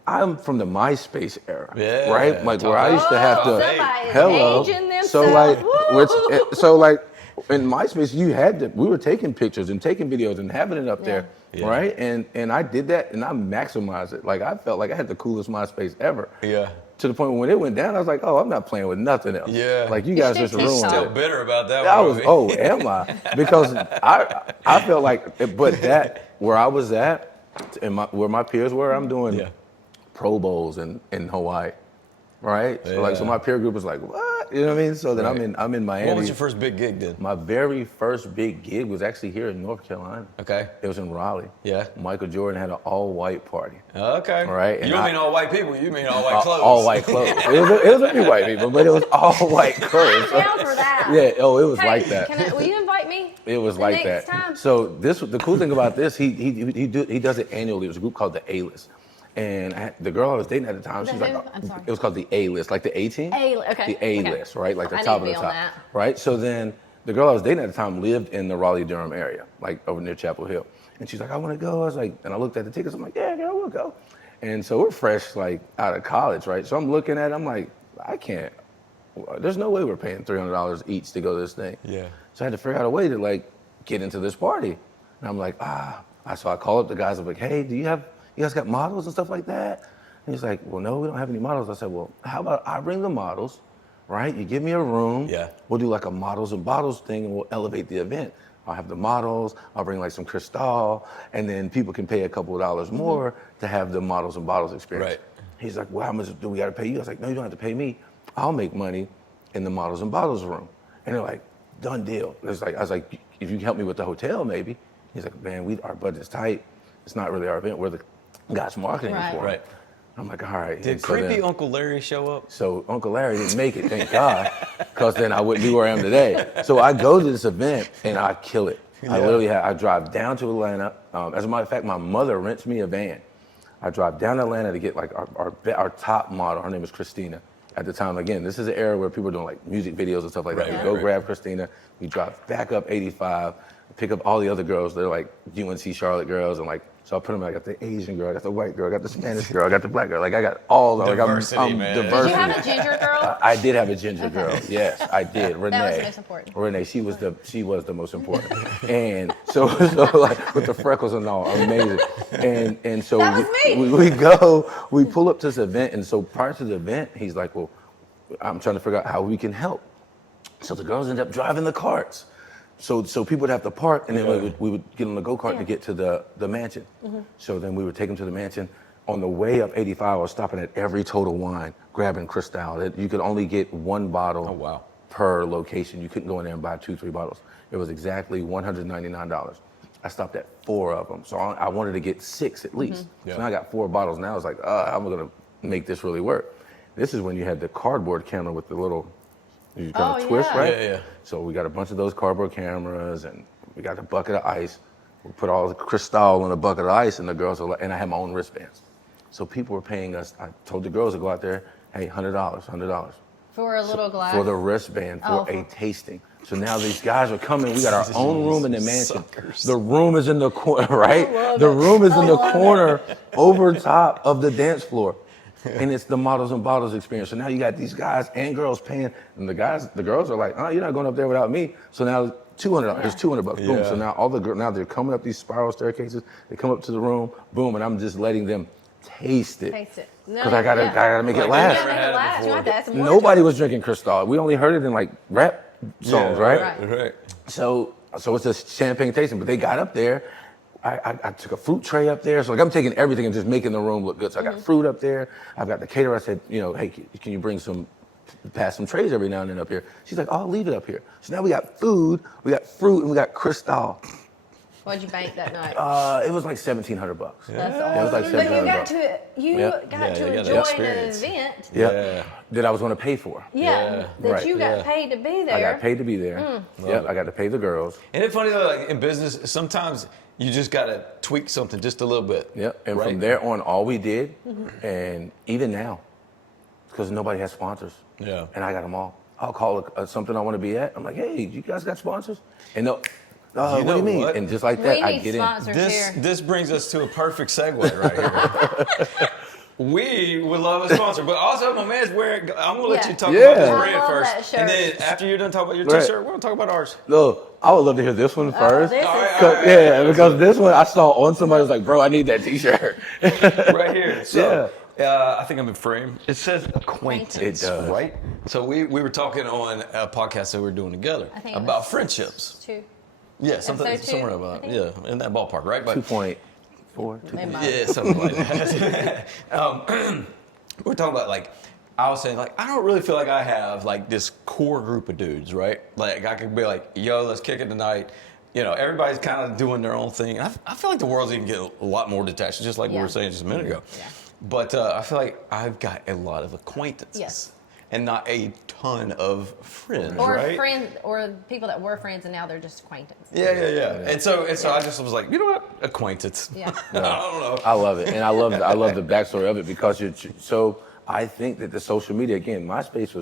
I'm from the MySpace era, right? Like where I used to have to, so like in MySpace, we were taking pictures and taking videos and having it up there, right? And I did that and I maximized it. Like I felt like I had the coolest MySpace ever. Yeah. To the point where when it went down, I was like, oh, I'm not playing with nothing else. Yeah. Like you guys just ruined it. Still bitter about that one. Am I? Because I felt like, but that, where I was at, and where my peers were, I'm doing Pro Bowls in Hawaii, right? So my peer group was like, what? You know what I mean? So then I'm in Miami. What was your first big gig then? My very first big gig was actually here in North Carolina. Okay. It was in Raleigh. Yeah. Michael Jordan had an all-white party. Okay. Right. And you don't mean all white people, you mean all white clothes. All white clothes. It was a few white people, but it was all white clothes. I'm down for that. Yeah, it was like that. Will you invite me? It was like that. Time? So the cool thing about this, he does it annually. It was a group called the A-List. And the girl I was dating at the time, she was like, it was called the A-List, like the A-Team? Okay. The A-List, right? Like the top of the top, right? So then the girl I was dating at the time lived in the Raleigh-Durham area, like over near Chapel Hill. And she's like, I want to go. I was like, and I looked at the tickets. I'm like, yeah, girl, we'll go. And so we're fresh, like out of college, right? So I'm looking at it. I'm like, I can't. There's no way we're paying $300 each to go to this thing. Yeah. So I had to figure out a way to like get into this party. And I'm like, So I called up the guys. I'm like, hey, you guys got models and stuff like that? And he's like, well, no, we don't have any models. I said, well, how about I bring the models, right? You give me a room. Yeah. We'll do like a models and bottles thing and we'll elevate the event. I'll have the models, I'll bring like some Cristal, and then people can pay a couple of dollars more to have the models and bottles experience. Right. He's like, well, how much do we got to pay you? I was like, no, you don't have to pay me. I'll make money in the models and bottles room. And they're like, done deal. I was like, if you can help me with the hotel, maybe. He's like, man, our budget's tight. It's not really our event. We're the guys marketing for it. Right. I'm like, all right. Did creepy Uncle Larry show up? So Uncle Larry didn't make it, thank God, because then I wouldn't be where I am today. So I go to this event and I kill it. Yeah. I drive down to Atlanta. As a matter of fact, my mother rents me a van. I drive down to Atlanta to get like our top model. Her name is Christina. At the time, again, this is an era where people are doing like music videos and stuff like that. We go grab Christina. We drive back up 85, pick up all the other girls. They're like UNC Charlotte girls and like. So I put them. I got the Asian girl, I got the white girl, I got the Spanish girl, I got the black girl. Like I got all the diversity, man. Diversity. Did you have a ginger girl? I did have a ginger girl. Yes, I did. Renee. That was the most important. Renee, she was the most important. And so like with the freckles and all, amazing. And so that was me. we pull up to this event, and so prior to the event, he's like, well, I'm trying to figure out how we can help. So the girls end up driving the carts. So people would have to park, and then we would get on the go-kart to get to the mansion. Mm-hmm. So then we would take them to the mansion. on the way up 85, I was stopping at every Total Wine, grabbing Cristal. You could only get one bottle per location. You couldn't go in there and buy 2-3 bottles. It was exactly $199. I stopped at 4 of them. So I wanted to get 6 at least. So now I got 4 bottles. Now I was like, I'm gonna make this really work. This is when you had the cardboard camera with the little, you kind of twist, right? Yeah. So we got a bunch of those cardboard cameras, and we got a bucket of ice. We put all the Cristal in a bucket of ice, and the girls were like, and I had my own wristbands. So people were paying us. I told the girls to go out there, hey, $100. For a little glass? For the wristband, for a tasting. So now these guys are coming. We got our own room in the mansion. Suckers. The room is in the corner, right? The room is in the corner over top of the dance floor. And it's the Models and Bottles experience. So now you got these guys and girls paying, and the girls are like, you're not going up there without me. So now $200, here's $200. Boom. So now now they're coming up these spiral staircases. They come up to the room, boom, and I'm just letting them taste it. Taste it. Because I gotta make it last. Nobody was drinking Cristal. We only heard it in like rap songs, right? So it's a champagne tasting, but they got up there. I took a fruit tray up there. So like I'm taking everything and just making the room look good. So I got fruit up there. I've got the caterer. I said, hey, can you pass some trays every now and then up here? She's like, I'll leave it up here. So now we got food, we got fruit, and we got Cristal. What'd you bank that night? It was like $1,700. That's awesome. It was like $1,700. But you got to enjoy an event. That I was going to pay for. That you got paid to be there. I got paid to be there. I got to pay the girls. Isn't it funny though, like in business, sometimes you just got to tweak something just a little bit. And from there on, all we did, and even now, because nobody has sponsors. And I got them all. I'll call something I want to be at. I'm like, hey, you guys got sponsors? And they'll, what do you mean? What? And just like that, I get in. This brings us to a perfect segue right here. We would love a sponsor, but also my man's wearing. I'm gonna let you talk about this brand first, and then after you're done talking about your T-shirt, we're gonna talk about ours. No, I would love to hear this one first. Because this one I saw on somebody was like, bro, I need that T-shirt. Right here. So, I think I'm in frame. It says acquaintance. It does. Right? So we were talking on a podcast that we were doing together about friendships. 2. Yeah, somewhere about in that ballpark, right? But 2.4. Yeah, something like that. We're talking about like, I was saying like, I don't really feel like I have like this core group of dudes, right? Like I could be like, yo, let's kick it tonight. Everybody's kind of doing their own thing. I feel like the world's even getting a lot more detached, just like we were saying just a minute ago. But I feel like I've got a lot of acquaintances. And not a ton of friends, right? Friends, or people that were friends and now they're just acquaintances. Yeah. And so I just was like, you know what, acquaintance. I don't know. I love it, and I love the backstory of it because so I think that the social media again, MySpace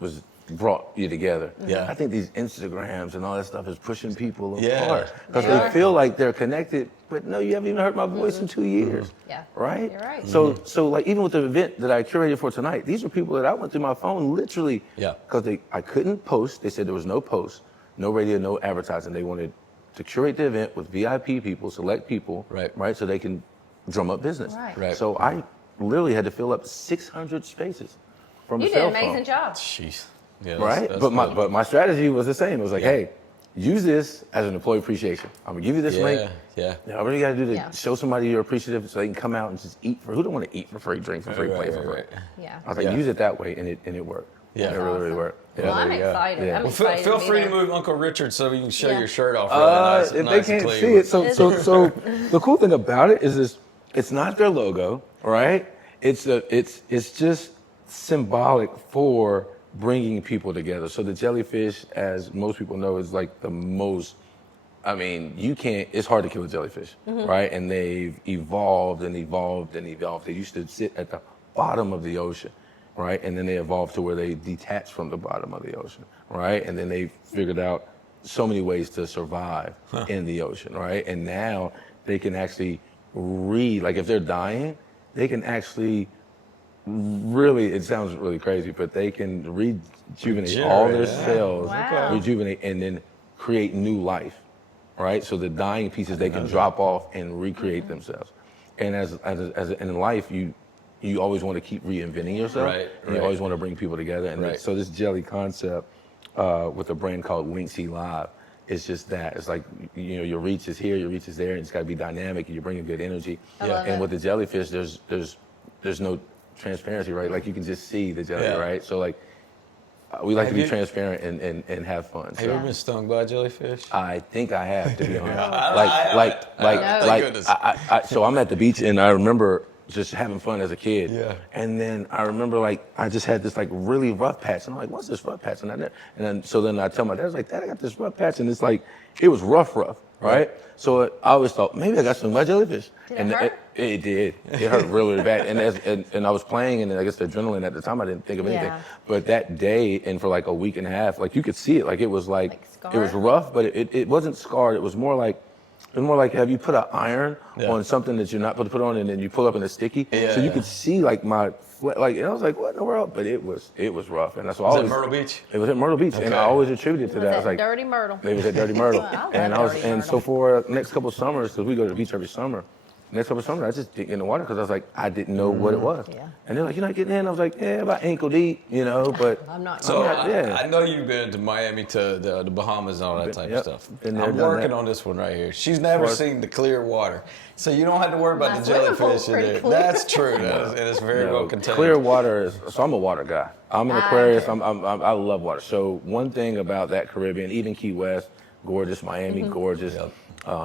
was brought you together. I think these Instagrams and all that stuff is pushing people apart because they feel like they're connected, but no, you haven't even heard my voice in 2 years. Right? You're right. So like even with the event that I curated for tonight, these were people that I went through my phone literally because I couldn't post. They said there was no post, no radio, no advertising. They wanted to curate the event with VIP people, select people, right? So they can drum up business. Right. So I literally had to fill up 600 spaces from the cell phone. You did an amazing job. Jeez. Yeah, right? But my strategy was the same. It was like, hey, use this as an employee appreciation. I'm gonna give you this link. What do you gotta do to show somebody you're appreciative so they can come out and just eat who don't want to eat for free, drink for free, play for free? I was like, use it that way, and it worked. It really worked. Well, I'm excited. I'm excited. Feel free to move Uncle Richard so you can show your shirt off really nice. If they can't see it, so the cool thing about it is this: it's not their logo, right? It's just symbolic for bringing people together. So the jellyfish, as most people know, is like the most, it's hard to kill a jellyfish, right? And they've evolved and evolved and evolved. They used to sit at the bottom of the ocean, right? And then they evolved to where they detach from the bottom of the ocean, right? And then they figured out so many ways to survive in the ocean, right? And now they can actually like if they're dying, they can actually really, it sounds really crazy, but they can rejuvenate all their cells, rejuvenate, and then create new life, right? So the dying pieces, they can drop off and recreate themselves. And as in life, you always want to keep reinventing yourself. And you always want to bring people together. And so this jelly concept with a brand called Linksy Live it's just that. It's like, you know, your reach is here, your reach is there, and it's got to be dynamic, and you're bringing good energy. And with the jellyfish, there's no transparency, right? Like you can just see the jelly, right? So like, we like to be transparent and have fun. Have you ever been stung by a jellyfish? I think I have, to be honest. So I'm at the beach, and I remember just having fun as a kid. Yeah. And then I remember like I just had this like really rough patch, and I'm like, what's this rough patch? And then I tell my dad, I was like, Dad, I got this rough patch, and it's like it was rough, right? So I always thought maybe I got stung by jellyfish. Did it hurt? It did. It hurt really bad. And I was playing, and I guess the adrenaline at the time, I didn't think of anything. But that day, and for like a week and a half, like you could see it. Like it was like it was rough, but it wasn't scarred. It was more like have you put an iron on something that you're not supposed to put on, and then you pull up and it's sticky. So you could see like my and I was like, what in the world? But it was rough, and that's why. Was it Myrtle Beach? It was at Myrtle Beach, and I always attributed to that. I was like, Dirty Myrtle. It was at Dirty Myrtle, so for next couple of summers, because we go to the beach every summer. Next couple of summers, I just didn't get in the water because I was like, I didn't know what it was. Yeah. And they're like, you're not getting in? I was like, yeah, about ankle deep, you know, but. I'm not. So I know you've been to Miami, to the Bahamas and all that type of stuff. I'm working on this one right here. She's never seen the clear water. So you don't have to worry about the jellyfish in there. That's true, and it's very well contained. Clear water so I'm a water guy. I'm an Aquarius, I love water. So one thing about that Caribbean, even Key West, gorgeous, Miami, gorgeous.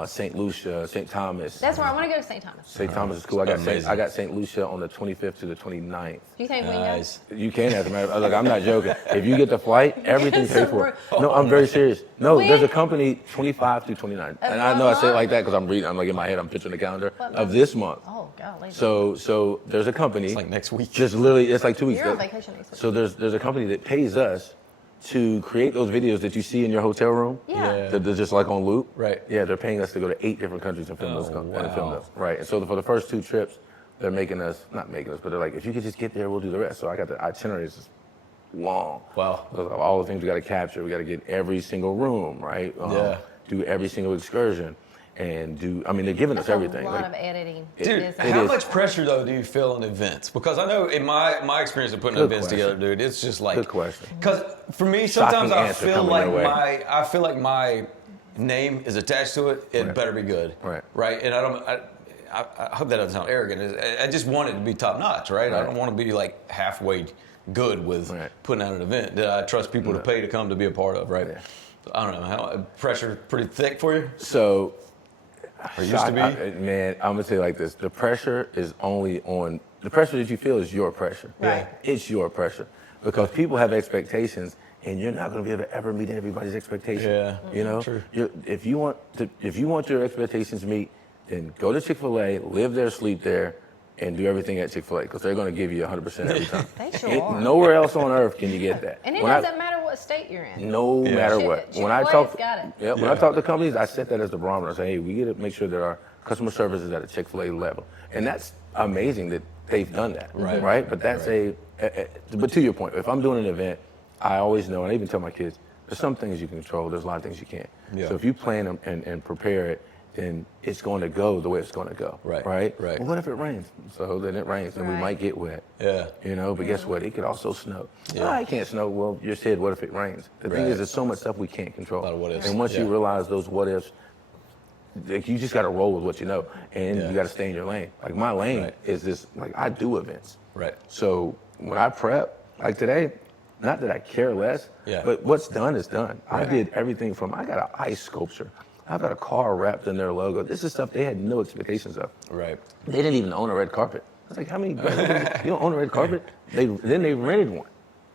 St. Lucia, St. Thomas. That's where I want to go to St. Thomas. St. Thomas is cool. I got St. Lucia on the 25th to the 29th. Do you think we can go? You can, as a matter of fact. Look, I'm not joking. If you get the flight, everything's paid for. No, I'm very serious. No, there's a company 25 through 29. And I know I say it like that because I'm reading. I'm like in my head, I'm picturing the calendar of this month. Oh, golly. So there's a company. It's like next week. Just literally, it's like 2 weeks. You're on vacation next week. So there's a company that pays us to create those videos that you see in your hotel room. They're just like on loop. Right. Yeah, they're paying us to go to 8 different countries and film those. Right. And so for the first 2 trips, they're not making us, but they're like, if you could just get there, we'll do the rest. So I got the itinerary is just long. Wow. Of all the things we got to capture, we got to get every single room, right? Do every single excursion. And they're giving us everything. A lot of editing. Dude, how much pressure though do you feel in events? Because I know in my experience of putting events together, dude, it's just like. Good question. Because for me, sometimes I feel like my name is attached to it. It better be good. Right. And I hope that doesn't sound arrogant. I just want it to be top notch, right? I don't want to be like halfway good with putting out an event that I trust people to pay to come to be a part of, right? I don't know. How pressure pretty thick for you? So. Or used to be? Man, I'm gonna say it like this: the pressure is only on the pressure that you feel is your pressure. Right. It's your pressure because people have expectations, and you're not gonna be able to ever meet everybody's expectations. Yeah. You know, true. If you want your expectations meet, then go to Chick-fil-A, live there, sleep there, and do everything at Chick-fil-A because they're gonna give you 100% every time. They sure are. Nowhere else on earth can you get that. And it doesn't matter what state you're in. No matter what. When I talk, got it. when I talk to companies, I set that as the barometer. I say, hey, we got to make sure that our customer service is at a Chick-fil-A level, and that's amazing that they've done that, right? But that's but to your point, if I'm doing an event, I always know, and I even tell my kids, there's some things you can control, there's a lot of things you can't. Yeah. So if you plan and prepare it, then it's going to go the way it's going to go. Right. Well, what if it rains? So then it rains, and we might get wet. Yeah. You know, but guess what? It could also snow. Yeah. It can't snow. Well, you said, what if it rains? The thing is, there's so much stuff we can't control. A lot of what ifs. And once you realize those what ifs, like, you just got to roll with what you know, and you got to stay in your lane. Like my lane is this. Like I do events. Right. So when I prep, like today, not that I care less, but what's done is done. I did everything from I got an ice sculpture. I've got a car wrapped in their logo. This is stuff they had no expectations of. Right. They didn't even own a red carpet. I was like, how many? You don't own a red carpet? Then they rented one.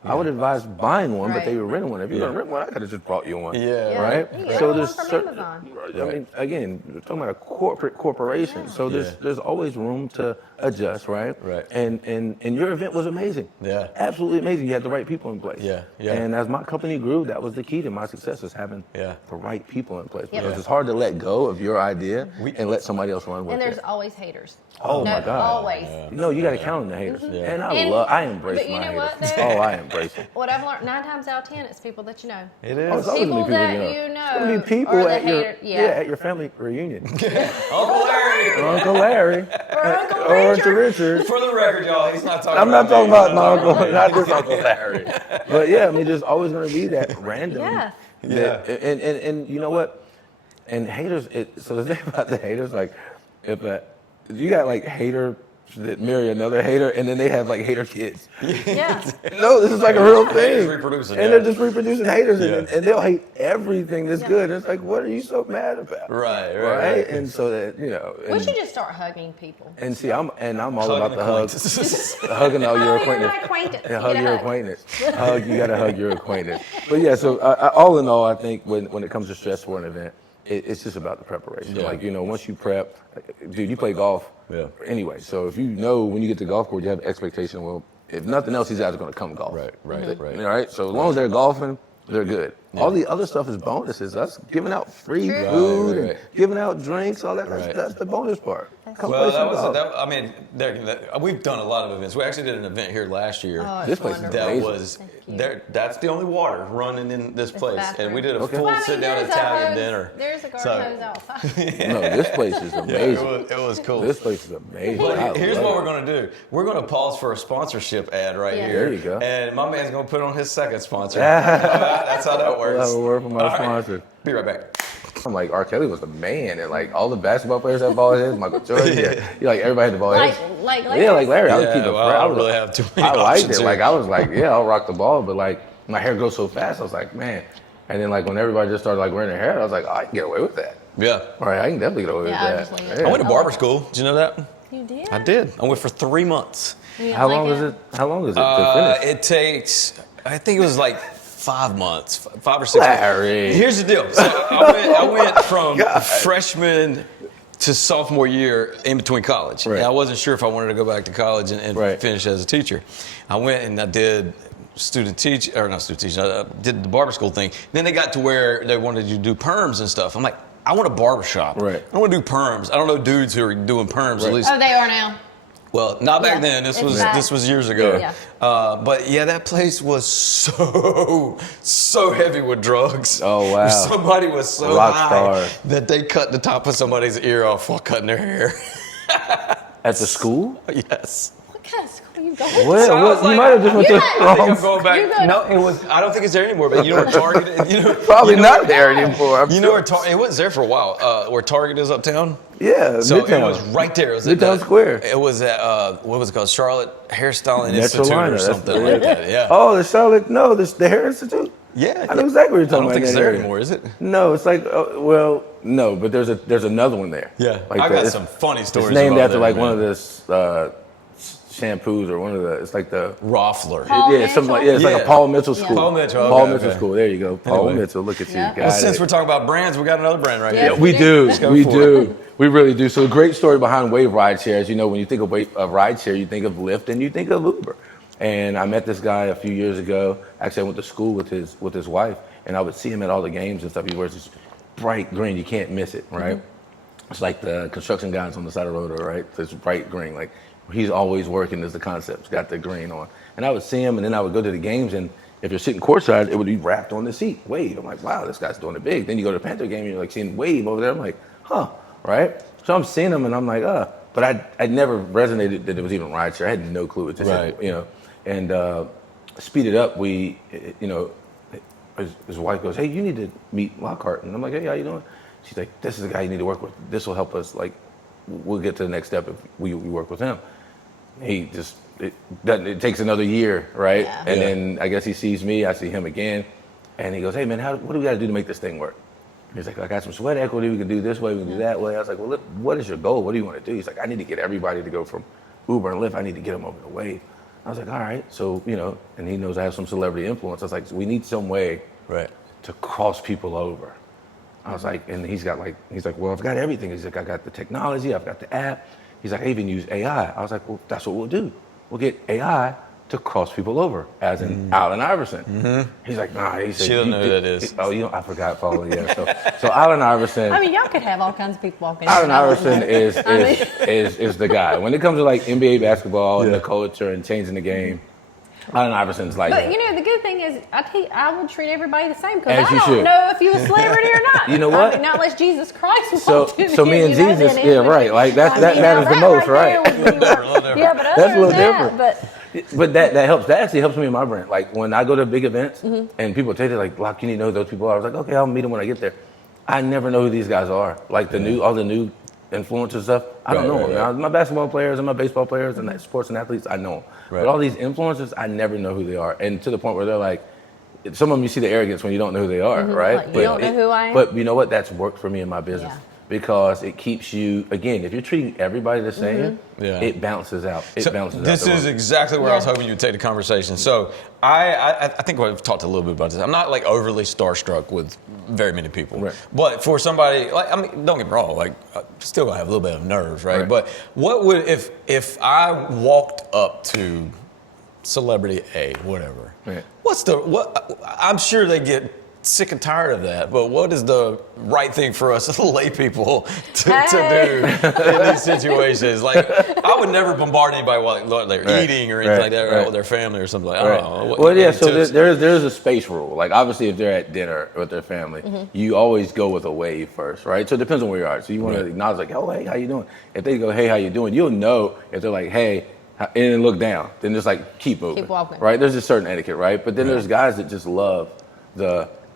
I would advise buying one, but they were renting one. If you're gonna rent one, I could have just brought you one. Right. So there's certain. I mean, again, we're talking about a corporation. So there's always room to adjust, right? Right. And your event was amazing. Yeah. Absolutely amazing. You had the right people in place. Yeah. And as my company grew, that was the key to my success, is having the right people in place. Because it's hard to let go of your idea and let somebody else run with it. And there's always haters. Oh my God. Always. No, you got to count on the haters. And I embrace my haters. Oh, I embrace them. What I've learned, 9 times out of 10, it's people that you know. It is. Oh, it's always people gonna be that you know. It's going to be people at your family reunion. Uncle Larry. Uncle Larry. Or Uncle Richard. For the record, y'all, he's not talking I'm about not talking about my uncle, not this Uncle Larry. But yeah, I mean, there's always going to be that random. And you know what? And haters. So the thing about the haters, like, if you got like haters that marry another hater, and then they have like hater kids. Yeah. No, this is like a real thing. Reproducing, and they're just reproducing haters, and they'll hate everything that's good. It's like, what are you so mad about? Right. And so that We should just start hugging people. And see, I'm all about the hugs, hugging all your acquaintances. Yeah, hug your acquaintance. You gotta hug your acquaintance. But yeah, so all in all, I think when it comes to stress for an event, it's just about the preparation. Yeah. Like, once you prep, dude, you play golf. Yeah. Anyway, so if you know when you get to the golf course, you have the expectation, well, if nothing else, these guys are going to come golf. Right. All right. So as long as they're golfing, they're good. Yeah. All the other stuff is bonuses. Us giving out free food and giving out drinks, all that. That's the bonus part. We've done a lot of events. We actually did an event here last year. This place is amazing. That's the only water running in this place, bathroom. and we did a full sit-down Italian dinner. There's a garden hose outside. No, this place is amazing. It was cool. This place is amazing. But here's what we're going to do. We're going to pause for a sponsorship ad right here. There you go. And my man's going to put on his second sponsor. That's how that works. We'll have a word from our sponsor. Be right back. I'm like, R. Kelly was the man, and like all the basketball players had ball heads. Michael Jordan, like everybody had the ball heads. Like Larry. Yeah, like Larry. I would keep it. I don't really have too many I liked options it. here. Like I was like, yeah, I'll rock the ball, but like my hair grows so fast. I was like, man. And then like when everybody just started like wearing their hair, I was like, oh, I can get away with that. Yeah. All right, I can definitely get away with that. I went to barber school. Did you know that? You did? I did. I went for 3 months. How long is it to finish? It takes, I think it was like 5 months, 5 or 6 Larry. months. Here's the deal. So I went from freshman to sophomore year in between college. Right. And I wasn't sure if I wanted to go back to college and finish as a teacher. I went and I did student teaching. I did the barber school thing. Then they got to where they wanted you to do perms and stuff. I'm like, I want a barber shop. Right. I don't want to do perms. I don't know dudes who are doing perms at least. Oh, they are now. Well, not back then. This was years ago. Yeah. But yeah, that place was so heavy with drugs. Oh wow! Somebody was so rock high star that they cut the top of somebody's ear off while cutting their hair. At the school? Yes. What kind of school you going? What? So You might have just went to the I think wrong. I'm going back. No, it was. I don't think it's there anymore. But you know where Target is? Probably not there anymore. You know where it was there for a while. Where Target is uptown. Yeah, So Midtown. it was right there. It was Midtown Square. It was at what was it called? Charlotte Hairstyling Metro Institute Liner, or that's something the- like that. Yeah. Oh, the Charlotte? No, the Hair Institute. Yeah. I know exactly what you're talking about. I don't think in it's that there area. anymore, is it? No, it's like no, but there's another one there. Yeah. Like I got it's- some funny stories. It's named about after there, like man. one of the shampoos or one of the. It's like the. Roffler. Paul Yeah, something like it's like a Yeah. Paul Mitchell school. Paul Mitchell, okay, Paul Mitchell okay. school. There you go. Paul Anyway. Mitchell. Look at you. Yeah. Got Well, since it. we're talking about brands, we got another brand right Yeah. here. We do. go We for do. We really do. So a great story behind Wave Rideshare. As you know, when you think of rideshare, you think of Lyft and you think of Uber. And I met this guy a few years ago. Actually, I went to school with his wife, and I would see him at all the games and stuff. He wears this bright green. You can't miss it, right? It's like the construction guys on the side of the road, right? It's bright green. Like he's always working as the concept. He's got the green on. And I would see him, and then I would go to the games, and if you're sitting courtside, it would be wrapped on the seat. Wave. I'm like, wow, this guy's doing it big. Then you go to the Panther game, and you're like seeing Wave over there. I'm like, huh, right? So I'm seeing him, and I'm like, but I'd never resonated that it was even rideshare. I had no clue. It just, Right. And speed it up. His wife goes, hey, you need to meet Lockhart. And I'm like, hey, how you doing? She's like, this is the guy you need to work with. This will help us. Like, we'll get to the next step if we work with him. It takes another year, right? Yeah. And then I guess he sees me, I see him again, and he goes, hey man, what do we got to do to make this thing work? He's like, I got some sweat equity, we can do this way, we can do that way. I was like, well, look, what is your goal? What do you want to do? He's like, I need to get everybody to go from Uber and Lyft, I need to get them over the Wave. I was like, all right. So, and he knows I have some celebrity influence. I was like, so we need some way to cross people over. I was like, and he's like, well, I've got everything. He's like, I got the technology, I've got the app. He's like, I even use AI. I was like, well, that's what we'll do. We'll get AI to cross people over, as in Allen Iverson. Mm-hmm. He's like, nah. He said, She doesn't know who that is. I forgot, Paula. Yeah. So Allen Iverson. I mean, y'all could have all kinds of people walking. Allen Iverson is the guy. When it comes to like NBA basketball and the culture and changing the game, Allen Iverson's like. But the good thing is, I would treat everybody the same because As I you don't should. know if you're a celebrity or not. You know what? I mean, not unless Jesus Christ So walked in me here, and Jesus, then yeah, it would right. be- Like that I mean, matters the that most, right? right? there would be like- yeah, but other That's a little than that, different. but But that helps. That actually helps me in my brand. Like when I go to big events and people take it like, Locke, you need to know who those people are. I was like, okay, I'll meet them when I get there. I never know who these guys are. Like all the new influencer stuff, I don't know them. Now, my basketball players and my baseball players and sports and athletes, I know them. Right. But all these influencers, I never know who they are. And to the point where they're like, some of them you see the arrogance when you don't know who they are, right? Like, you don't know who I am? But you know what? That's worked for me in my business. Yeah. Because it keeps you, again, if you're treating everybody the same, it bounces out. This is exactly where I was hoping you would take the conversation. So I think we've talked a little bit about this. I'm not like overly starstruck with very many people. Right. But for somebody, like, I mean, don't get me wrong, like, still gonna have a little bit of nerves, right? But what would, if I walked up to celebrity A, whatever, I'm sure they get sick and tired of that, but what is the right thing for us as lay people to do in these situations? Like, I would never bombard anybody while they're eating or anything like that, or with their family or something like that. I don't know. Well, so there's a space rule. Like, obviously, if they're at dinner with their family, you always go with a wave first, right? So it depends on where you are. So you want to acknowledge, like, oh, hey, how you doing? If they go, hey, how you doing? You'll know if they're like, hey, and then look down. Then just like, keep moving. Keep walking. Right? There's a certain etiquette, right? But then there's guys that just love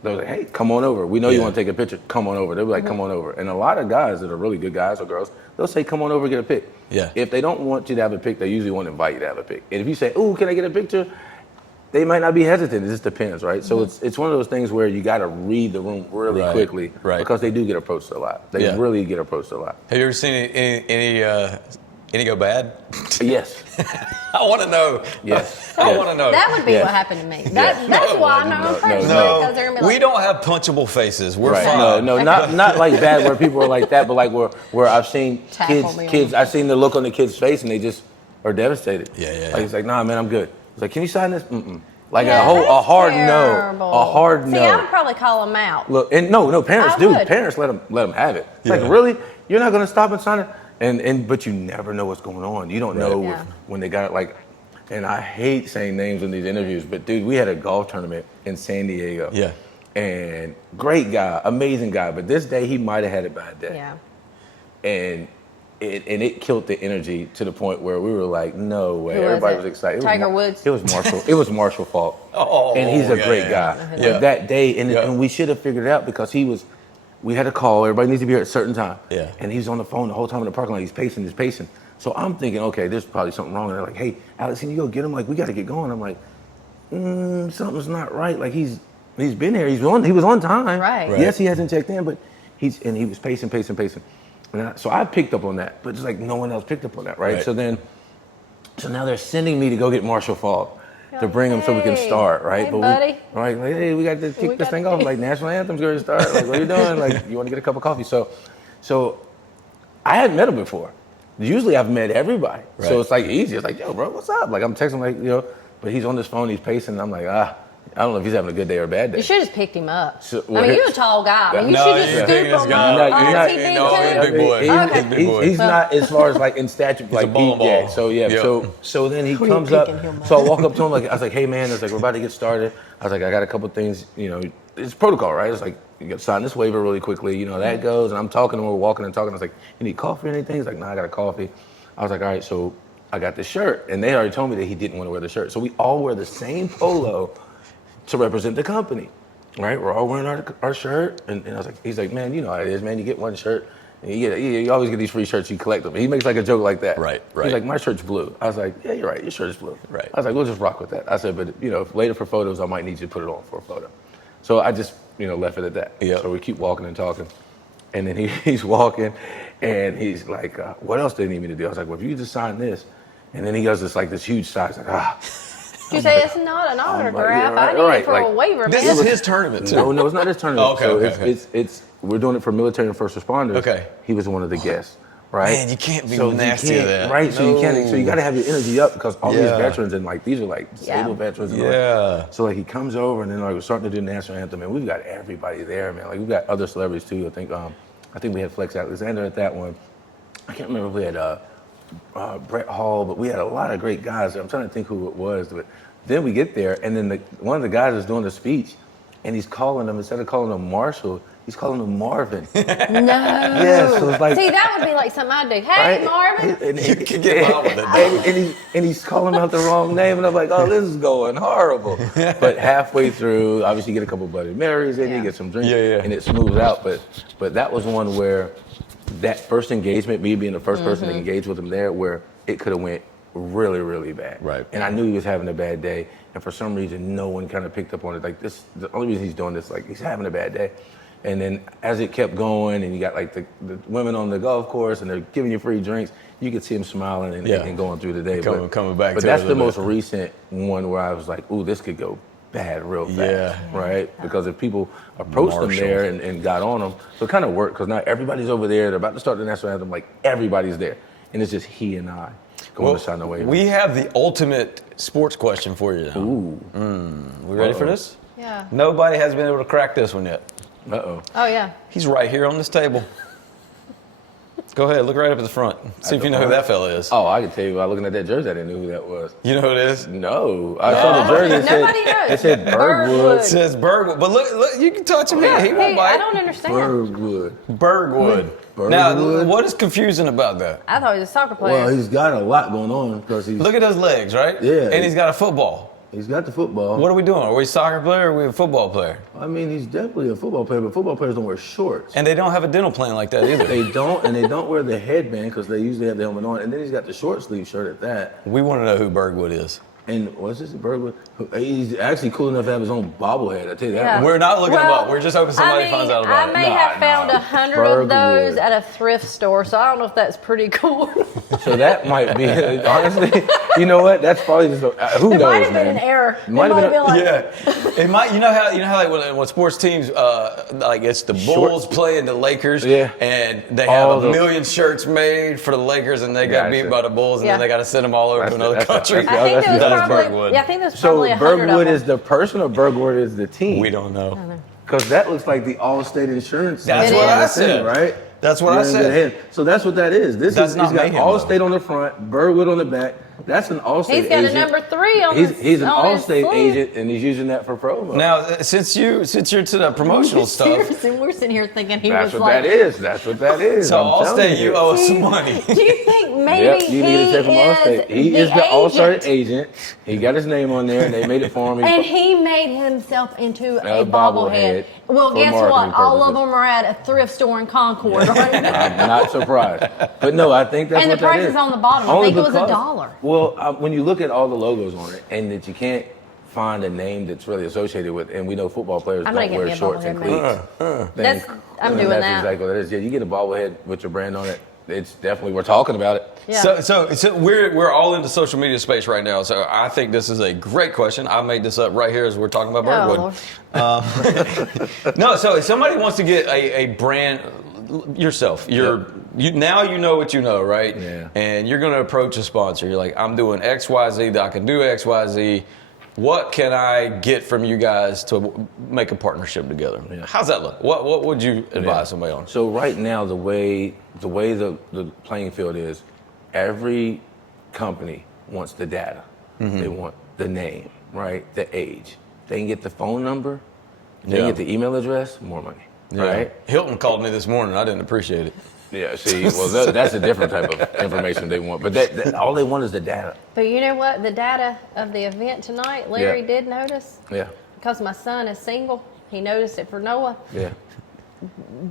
they're like, hey, come on over. We know you want to take a picture. Come on over. They'll be like, come on over. And a lot of guys that are really good guys or girls, they'll say, come on over, get a pic. Yeah. If they don't want you to have a pic, they usually want to invite you to have a pic. And if you say, ooh, can I get a picture? They might not be hesitant. It just depends, right? So it's one of those things where you got to read the room really quickly because they do get approached a lot. They really get approached a lot. Have you ever seen any go bad? Yes. I want to know. Yes. I want to know. That would be what happened to me. That's why I'm not impressed. Because they're gonna be like, we don't have punchable faces. We're fine. No, not like bad where people are like that, but like where I've seen kids. I've seen the look on the kid's face and they just are devastated. Yeah. Like, he's like, nah, man, I'm good. He's like, can you sign this? Like a hard no. A hard no. See, I would probably call them out. Look, and no, parents do. Parents let them have it. It's like, really? You're not gonna stop and sign it? But you never know what's going on. You don't know when they got it. Like, and I hate saying names in these interviews, but dude, we had a golf tournament in San Diego. Yeah. And great guy, amazing guy, but this day he might have had a bad day. Yeah. And it killed the energy to the point where we were like, no way. Everybody was excited. Tiger Woods. It was Marshall. It was Marshall Falk. And he's a great guy. But that day, and we should have figured it out because we had a call. Everybody needs to be here at a certain time. Yeah. And he was on the phone the whole time in the parking lot. He's pacing. So I'm thinking, okay, there's probably something wrong. And they're like, hey, Alex, can you go get him? Like, we got to get going. I'm like, something's not right. Like, he's been here. He was on time. Right. Yes, he hasn't checked in, but he was pacing. And so I picked up on that, but it's like no one else picked up on that, right? So now they're sending me to go get Marshall Falk to bring him so we can start, right? Hey, buddy. Like, hey, we got to kick this thing off. Like, national anthem's going to start. Like, what are you doing? Like, you want to get a cup of coffee? So I hadn't met him before. Usually I've met everybody. Right. So it's like easy. It's like, yo, bro, what's up? Like, I'm texting like, but he's on this phone, he's pacing, and I'm like, I don't know if he's having a good day or a bad day. You should have just picked him up. So, you're a tall guy. You should just scoop him up. He's a big boy. He's not as far as like in stature. He's like, a bowling ball. So then he comes up. So I walk up to him like, I was like, hey man, we're about to get started. I was like, I got a couple things, it's protocol, right? It's like, you got to sign this waiver really quickly, that goes. And I'm talking to him, we're walking and talking. I was like, you need coffee or anything? He's like, no, I got a coffee. I was like, all right, so I got this shirt. And they already told me that he didn't want to wear the shirt. So we all wear the same polo to represent the company, right? We're all wearing our shirt. And I was like, he's like, man, you know how it is, man. You get one shirt, and you always get these free shirts, you collect them. And he makes like a joke like that. Right. He's like, my shirt's blue. I was like, yeah, you're right, your shirt is blue. Right. I was like, we'll just rock with that. I said, but later for photos, I might need you to put it on for a photo. So I just, left it at that. Yep. So we keep walking and talking. And then he's walking, and he's like, what else do they need me to do? I was like, well, if you just sign this. And then he goes this huge sigh. He's like, You say it's not an autograph. I need it for a waiver, man. This is his tournament, too. No, it's not his tournament. Okay. It's we're doing it for military and first responders. Okay. He was one of the guests, right? Man, you can't be nasty to that. Right, so you can't. So you got to have your energy up because all these veterans and these are disabled veterans. And so he comes over and then we're starting to do the national anthem and we've got everybody there, man. Like we've got other celebrities too. I think we had Flex Alexander at that one. I can't remember if we had Brett Hall, but we had a lot of great guys. I'm trying to think who it was, but. Then we get there, and then one of the guys is doing the speech, and he's calling them, instead of calling him Marshall, He's calling him Marvin. No. Yeah, so it's like, see, that would be like something I'd do. Hey, right? Marvin. And You could get by with it. and he's calling out the wrong name, and I'm like, oh, this is going horrible. But halfway through, obviously, you get a couple of Bloody Marys in, you get some drinks, and it smooths out. But that was one where that first engagement, me being the first person to engage with him there, where it could have went really, really bad. Right. And I knew he was having a bad day, and for some reason, no one kind of picked up on it. Like this, the only reason he's doing this, like he's having a bad day. And then as it kept going, and you got like the women on the golf course, and they're giving you free drinks, you could see him smiling and going through the day. Coming back. But that's the most recent one where I was like, ooh, this could go bad real fast, right? Because if people approached them there and got on them, so it kind of worked because now everybody's over there. They're about to start the national anthem, like everybody's there, and it's just he and I going to sign away. We have the ultimate sports question for you now. Ooh, We ready for this? Yeah. Nobody has been able to crack this one yet. uh-oh. Oh, yeah. He's right here on this table. Go ahead, look right up at the front. See if you know who that fella is. Oh, I can tell you by looking at that jersey, I didn't know who that was. You know who it is? No, I saw the jersey. Nobody knows. It said Bergwood. It says Bergwood. But look, you can touch him here. He won't bite. I don't understand. Bergwood. Bergwood. Now, Bergwood? what is confusing about that? I thought he was a soccer player. Well, he's got a lot going on because he's Look at those legs, right? Yeah. And he's got a football. he's got the football. What are we doing? Are we a soccer player or are we a football player? I mean, he's definitely a football player, but football players don't wear shorts. And they don't have a dental plan like that either. They don't, and they don't wear the headband because they usually have the helmet on. And then he's got the short sleeve shirt at that. We want to know who Bergwood is. And what's this, Bergwood? He's actually cool enough to have his own bobblehead. I tell you that. Yeah. We're not looking him Well, up. We're just hoping somebody finds out about I it. may have found 100 of those Bergwood. at a thrift store, so I don't know if that's pretty cool. So that might be, honestly, you know what? That's probably just, who It knows, might have been man? an error. It Might have been like, Yeah, it might. You know how like when sports teams like it's the Bulls playing the Lakers, Yeah. and they have All a the- million shirts made for the Lakers, and they got Gotcha. beat by the Bulls, and Yeah. then they got to send them all over to another country. that's- I think there was That is probably, Bergwood. yeah, I think there's So probably 100 of Bergwood them. is the person or Bergwood is the team? We don't know. Because that looks like the Allstate insurance. That's It what I is. said. Right? That's what I You're in good said. hands. So that's what that is. This That's is not he's got mayhem, Allstate though. on the front, Bergwood on the back. That's an Allstate He's got agent. a number 3 on He's his an on his Allstate sleeve. agent, and he's using that for promo. Now, since you're to the promotional stuff, Seriously, we're sitting here thinking he that's was what like. that is. That's what that is. so I'm telling Allstate, you owe us some money. Do you think maybe Yep, you need to check from he Allstate. He is the agent? Allstate agent. He got his name on there, and they made it for him. And he made himself into a A bobblehead. bobblehead Well, for guess what? marketing All of purposes. them are at a thrift store in Concord right now. I'm not surprised. But no, I think that's And the what that price is. is on the bottom. I Only think it was because- $1. Well, when you look at all the logos on it, and that you can't find a name that's really associated with, and we know football players I'm gonna don't get wear me a shorts and bobblehead, cleats. That's- I'm doing that's that. exactly what it is. Yeah, you get a bobblehead with your brand on it. It's definitely, we're talking about it. Yeah. So we're all into social media space right now. So I think this is a great question. I made this up right here as we're talking about Oh, Bergwood. No, so if somebody wants to get a brand yourself, you now you know what you know, right? Yeah. And you're going to approach a sponsor. You're like, I'm doing XYZ, I can do XYZ. What can I get from you guys to make a partnership together? Yeah. How's that look? What would you advise somebody on? So right now, the way the playing field is, every company wants the data. Mm-hmm. They want the name, right? The age. They can get the phone number. They Yeah. can get the email address. More money, right? Hilton called me this morning. I didn't appreciate it. Yeah. See, well, that's a different type of information they want. But that all they want is the data. But you know what? The data of the event tonight, Larry Yeah. did notice. Yeah. Because my son is single, he noticed it for Noah. Yeah.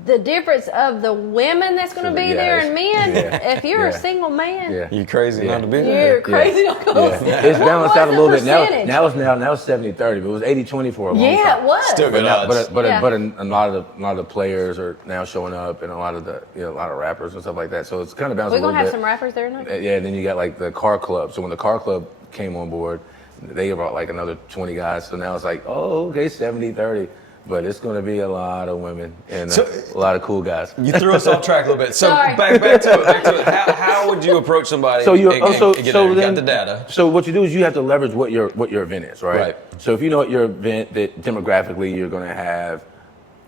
The difference of the women that's going to be Yeah, there it's- and men. yeah, If you're a yeah. single man, Yeah. You crazy Yeah. not to be there? you're crazy. Yeah. It's What balanced was out a the little bit now. percentage? Now it's 70-30, but it was 80-20 for a long time. Yeah, it was. Still But good now, odds. but Yeah. a lot of the players are now showing up, and a lot of rappers and stuff like that. So it's kind of bounced We're a going little to have bit. some rappers there tonight. Yeah, then you got like the car club. So when the car club came on board, they brought like another 20 guys. So now it's like, oh, okay, 70-30. But it's going to be a lot of women and a lot of cool guys. You threw us off track a little bit. So Sorry. back to it. How would you approach somebody So you're and also get so there? then Got the data. So what you do is you have to leverage what your event is, right? Right. So if you know at your event that demographically you're going to have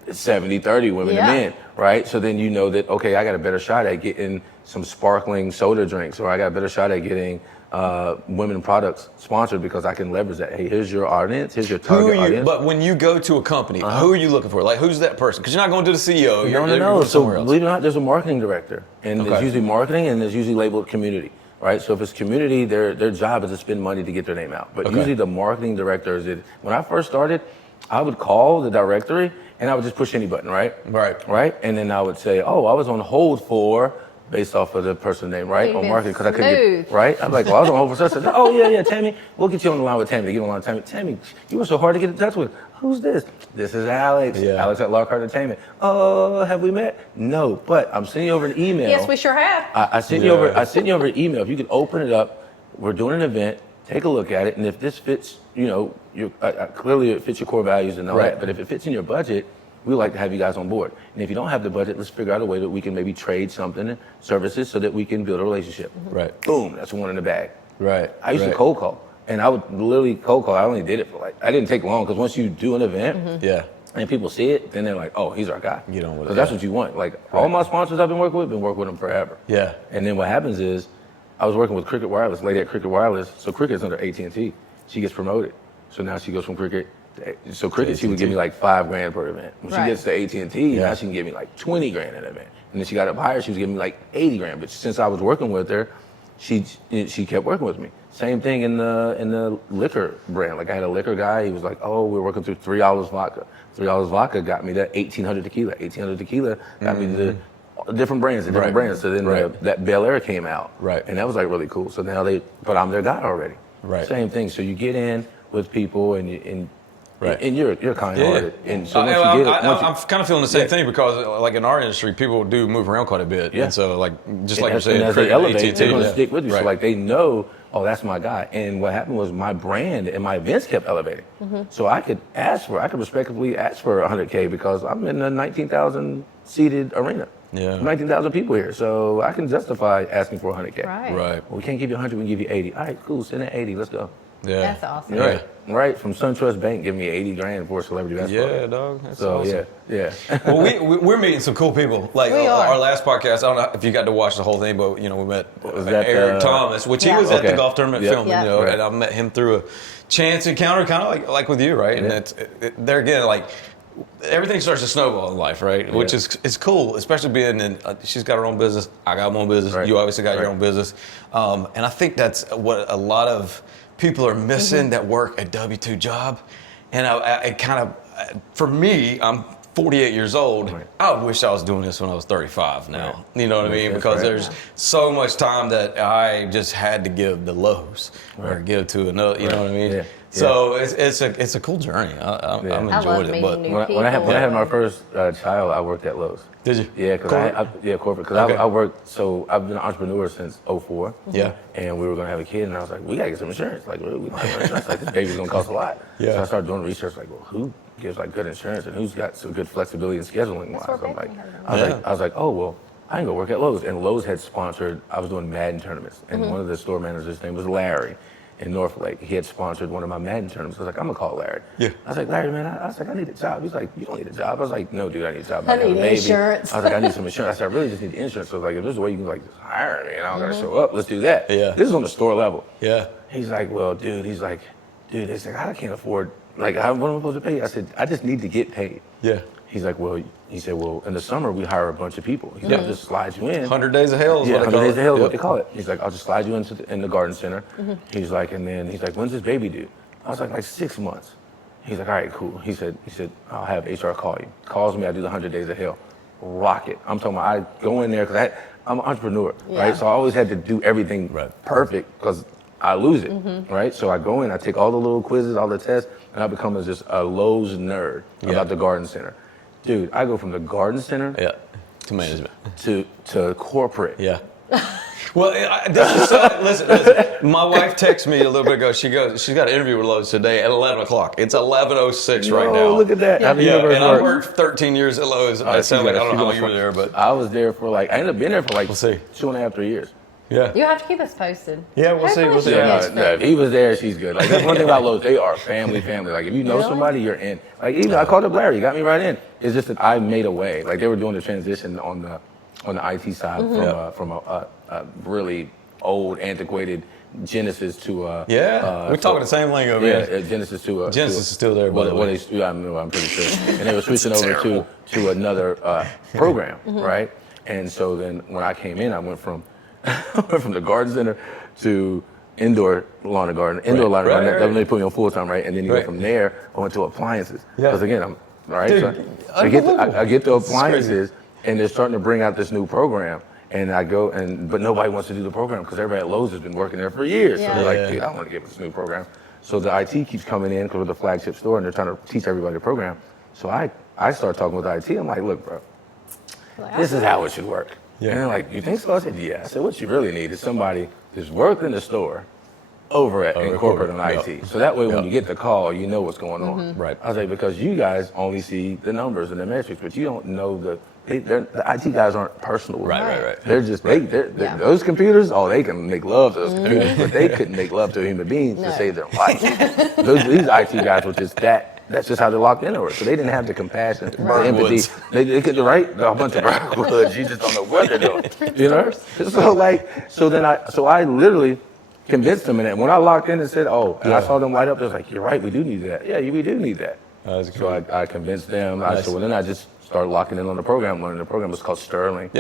70-30 women Yeah. and men, right? So then you know that, okay, I got a better shot at getting some sparkling soda drinks, or I got a better shot at getting women products sponsored because I can leverage that. Hey, here's your audience, here's your target audience. But when you go to a company, who are you looking for? Like, who's that person? Because you're not going to the CEO. You're going somewhere else. Believe it or not, there's a marketing director, and it's usually marketing, and it's usually labeled community. Right, so if it's community, their job is to spend money to get their name out. But usually the marketing director is it. When I first started, I would call the directory and I would just push any button, right? Right, and then I would say, oh, I was on hold for, based off of the person's name, right, on marketing, because I couldn't get, right? I'm like, well, I was on hold for such. Oh yeah, Tammy, we'll get you on the line with Tammy. Get on the line with Tammy. Tammy, you were so hard to get in touch with. Who's this? This is Alex. Alex at Lockhart Entertainment. Oh, have we met? No, but I'm sending you over an email. Yes, we sure have. I sent you over an email. If you could open it up, we're doing an event. Take a look at it, and if this fits, clearly it fits your core values and all that. But if it fits in your budget, we'd like to have you guys on board. And if you don't have the budget, let's figure out a way that we can maybe trade something, services, so that we can build a relationship. Right. Boom. That's one in the bag. Right. I used to cold call. And I would literally cold call. I only did it for I didn't take long, because once you do an event, and people see it, then they're like, oh, he's our guy. Get on with it. Because that's what you want. All my sponsors I've been working with them forever. Yeah. And then what happens is, I was working with Cricket Wireless, lady at Cricket Wireless. So Cricket's under AT&T. She gets promoted. So now she goes from Cricket. So Cricket, she would give me like $5,000 per event. When she gets to AT&T, now she can give me like $20,000 an event. And then she got up higher, she was giving me like $80,000. But since I was working with her, she kept working with me. Same thing in the liquor brand. Like I had a liquor guy. He was like, "Oh, we're working through $3 vodka. $3 vodka got me that 1,800 tequila. 1,800 tequila got me the different brands, So then that Bel Air came out, and that was like really cool. So now but I'm their guy already. Same thing. So you get in with people, and you're kind-hearted. And so I'm kind of feeling the same thing, because like in our industry, people do move around quite a bit. And so like you're saying, as they elevate, they're going to stick with you. Right. So like they know, oh, that's my guy. And what happened was my brand and my events kept elevating. So I could respectably ask for $100K, because I'm in a 19,000 seated arena. 19,000 people here. So I can justify asking for $100K. Right. Right. Well, we can't give you 100, we can give you 80. All right, cool, send it 80, let's go. Yeah. That's awesome. Right. From SunTrust Bank, giving me $80,000 for a celebrity basketball. Yeah, dog. That's awesome. Yeah. Well, we're meeting some cool people. Like our last podcast, I don't know if you got to watch the whole thing, but we met Eric Thomas, which he was at the golf tournament filming, and I met him through a chance encounter, kind of like with you, right? And there again, like everything starts to snowball in life, right? Which is cool, especially being in. She's got her own business. I got my own business. You obviously got your own business, and I think that's what a lot of people are missing that work a W-2 job. And I kind of, for me, I'm 48 years old. I wish I was doing this when I was 35 now. You know what I mean? Because there's so much time that I just had to give the lows or give to another. You know what I mean? So it's a cool journey. I'm enjoying it. But when I had my first child, I worked at Lowe's. Did you? Yeah, corporate. Because I worked. So I've been an entrepreneur since '04. Yeah. And we were gonna have a kid, and I was like, we gotta get some insurance. Like, we gotta get insurance. Like, this baby's gonna cost a lot. Yeah. So I started doing research. Like, well, who gives like good insurance, and who's got some good flexibility in scheduling wise? I was like, oh well, I can go work at Lowe's. And Lowe's had sponsored. I was doing Madden tournaments, and one of the store managers' name was Larry. In North Lake, he had sponsored one of my Madden tournaments. I was like, I'm gonna call Larry. Yeah. I was like, Larry, man, I need a job. He's like, you don't need a job. I was like, no, dude, I need a job. I need insurance. I was like, I need some insurance. I said, I really just need insurance. So I was like, if there's a way you can like just hire me and I don't gotta show up, let's do that. Yeah. This is on the store level. Yeah. He's like, well, dude, it's like, I can't afford, like, what am I supposed to pay you? I said, I just need to get paid. Yeah. He's like, well, in the summer we hire a bunch of people. He's like, I'll just slide you in. 100 days of hell is what they call it. 100 days of hell is what they call it. He's like, I'll just slide you in the garden center. He's like, and then he's like, when's this baby due? I was like 6 months. He's like, all right, cool. He said, I'll have HR call you. Calls me, I do the 100 days of hell. Rock it. I'm talking about, I go in there, because I'm an entrepreneur, right? So I always had to do everything perfect, because I lose it, right? So I go in, I take all the little quizzes, all the tests, and I become just a Lowe's nerd about the garden center. Dude, I go from the garden center to management to corporate. Yeah. Well, this is so, listen. My wife texted me a little bit ago. She's got an interview with Lowe's today at 11 o'clock. It's 11:06 right now. Oh, look at that. Yeah, and I worked 13 years at Lowe's. I don't know how you were there, but I was there for I ended up being there for 2.5, 3 years. Yeah. You have to keep us posted. Yeah, we'll see. If he was there, she's good. Like, that's one thing about Lowe's. They are family. Like, if you know somebody, you're in. Like, even I called up Larry. He got me right in. It's just that I made a way. Like, they were doing the transition on the on the IT side from a really old, antiquated Genesis to we're talking the same lingo, man. Yeah, Genesis to Genesis is still there, by the way. I'm pretty sure. And they were switching over to another program, right? And so then when I came in, I went from the garden center to indoor lawn and garden. Indoor lawn and garden, that really put me on full time, right? And then you go from there, I went to appliances. Because again, I'm right. Dude, so I get to appliances, and they're starting to bring out this new program. And I go, but nobody wants to do the program because everybody at Lowe's has been working there for years. So they're like, dude, I want to get this new program. So the IT keeps coming in because we're the flagship store, and they're trying to teach everybody the program. So I start talking with IT. I'm like, look, bro, this is how it should work. And they're like, you think so? I said, yeah. I said, what you really need is somebody that's worked in the store over at corporate and IT. So that way when you get the call, you know what's going on. Right. I was like, because you guys only see the numbers and the metrics, but you don't know the IT guys aren't personal. Right. They're just, those computers, they can make love to those computers, but they couldn't make love to a human being to save their life. These IT guys were just that's just how they're locked into it. So they didn't have the compassion, the empathy. They could write a bunch of Berkwoods. You just don't know what they're doing. You know? So I literally convinced them, and when I locked in and said, and I saw them light up, they was like, you're right, we do need that. Yeah, we do need that. So I convinced them. Nice. Then I just started locking in on the program, learning the program. It was called Sterling.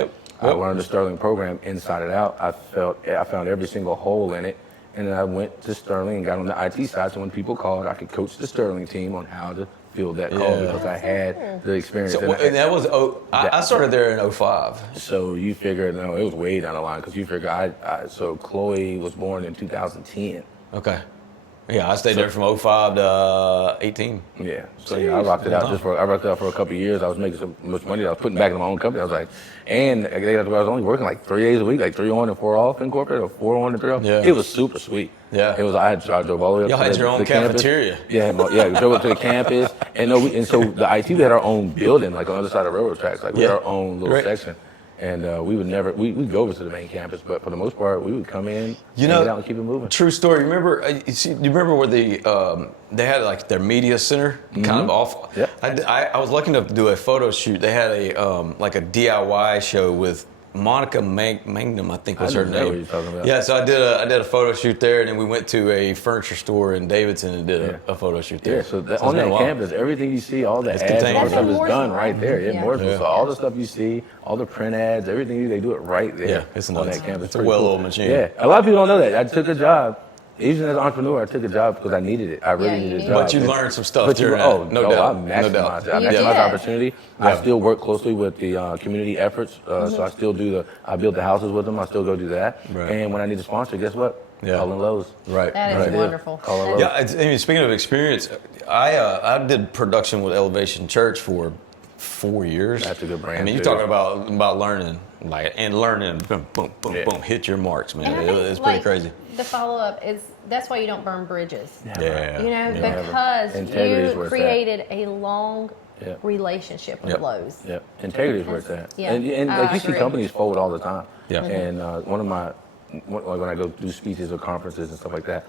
I learned the Sterling program inside and out. I found every single hole in it. And then I went to Sterling and got on the IT side. So when people called, I could coach the Sterling team on how to field that call because I had the experience. So, and that was, I started there in 2005. So you figured, no, it was way down the line because you figure so Chloe was born in 2010. Okay. Yeah, I stayed there from 2005 to 18. Yeah. So I rocked it out for a couple of years. I was making so much money. I was putting back in my own company. I was like, and I was only working like 3 days a week, like 3 on and 4 off in corporate, or 4 on and 3 off. Yeah. It was super sweet. Yeah. It was. I drove all the way up. Y'all had your own cafeteria. Campus. Yeah. We drove up to the campus, and so the IT, we had our own building, like on the other side of railroad tracks. Like we had our own little section. And we'd go over to the main campus, but for the most part, we would come in, get out and keep it moving. True story. Remember, you remember where they had like their media center kind of off? Yeah. I was lucky enough to do a photo shoot. They had like a DIY show with Monica Magnum, I think was her name. I know what you're talking about. Yeah, so I did a photo shoot there, and then we went to a furniture store in Davidson and did a photo shoot there. Yeah, so on that campus, everything you see, all the ads, all the stuff is done right there. So all the stuff you see, all the print ads, everything, they do it right there. Yeah, it's on nuts. that campus. It's a well-oiled machine. Yeah, a lot of people don't know that. I took a job. Even as an entrepreneur, I took a job because I needed it. I really needed a job. But you learned some stuff. No doubt. I maximized it. I maximized the opportunity. Yeah. I still work closely with the community efforts. So I still I build the houses with them. I still go do that. Right. And when I need a sponsor, guess what? Call in Lowe's. Right. That is wonderful. Call in Lowe's. Yeah, I mean, speaking of experience, I did production with Elevation Church for 4 years. That's a good brand. I mean, you're talking about learning, boom, boom, boom, boom, hit your marks, man. It's pretty crazy. The follow-up is, that's why you don't burn bridges. Yeah. You know, because Integrity you created a long relationship with Lowe's. Yeah, integrity is where it's at. Yeah. And like you see companies fold all the time. Yeah. And when I go do speeches or conferences and stuff like that,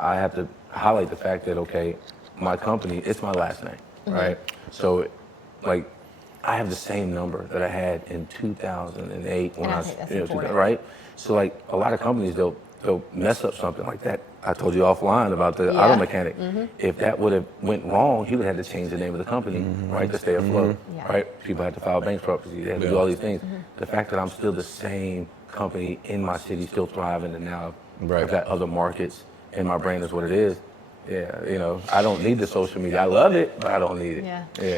I have to highlight the fact that, okay, my company, it's my last name, right? So, like, I have the same number that I had in 2008 when I think that's right? So, like, a lot of companies, they'll mess up something like that. I told you offline about the auto mechanic. If that would have went wrong, he would have had to change the name of the company, right, to stay afloat, right? People had to file bankruptcy. They had to do all these things. The fact that I'm still the same company in my city, still thriving, and now I've got other markets, and my brand is what it is. Yeah, you know, I don't need the social media. I love it, but I don't need it.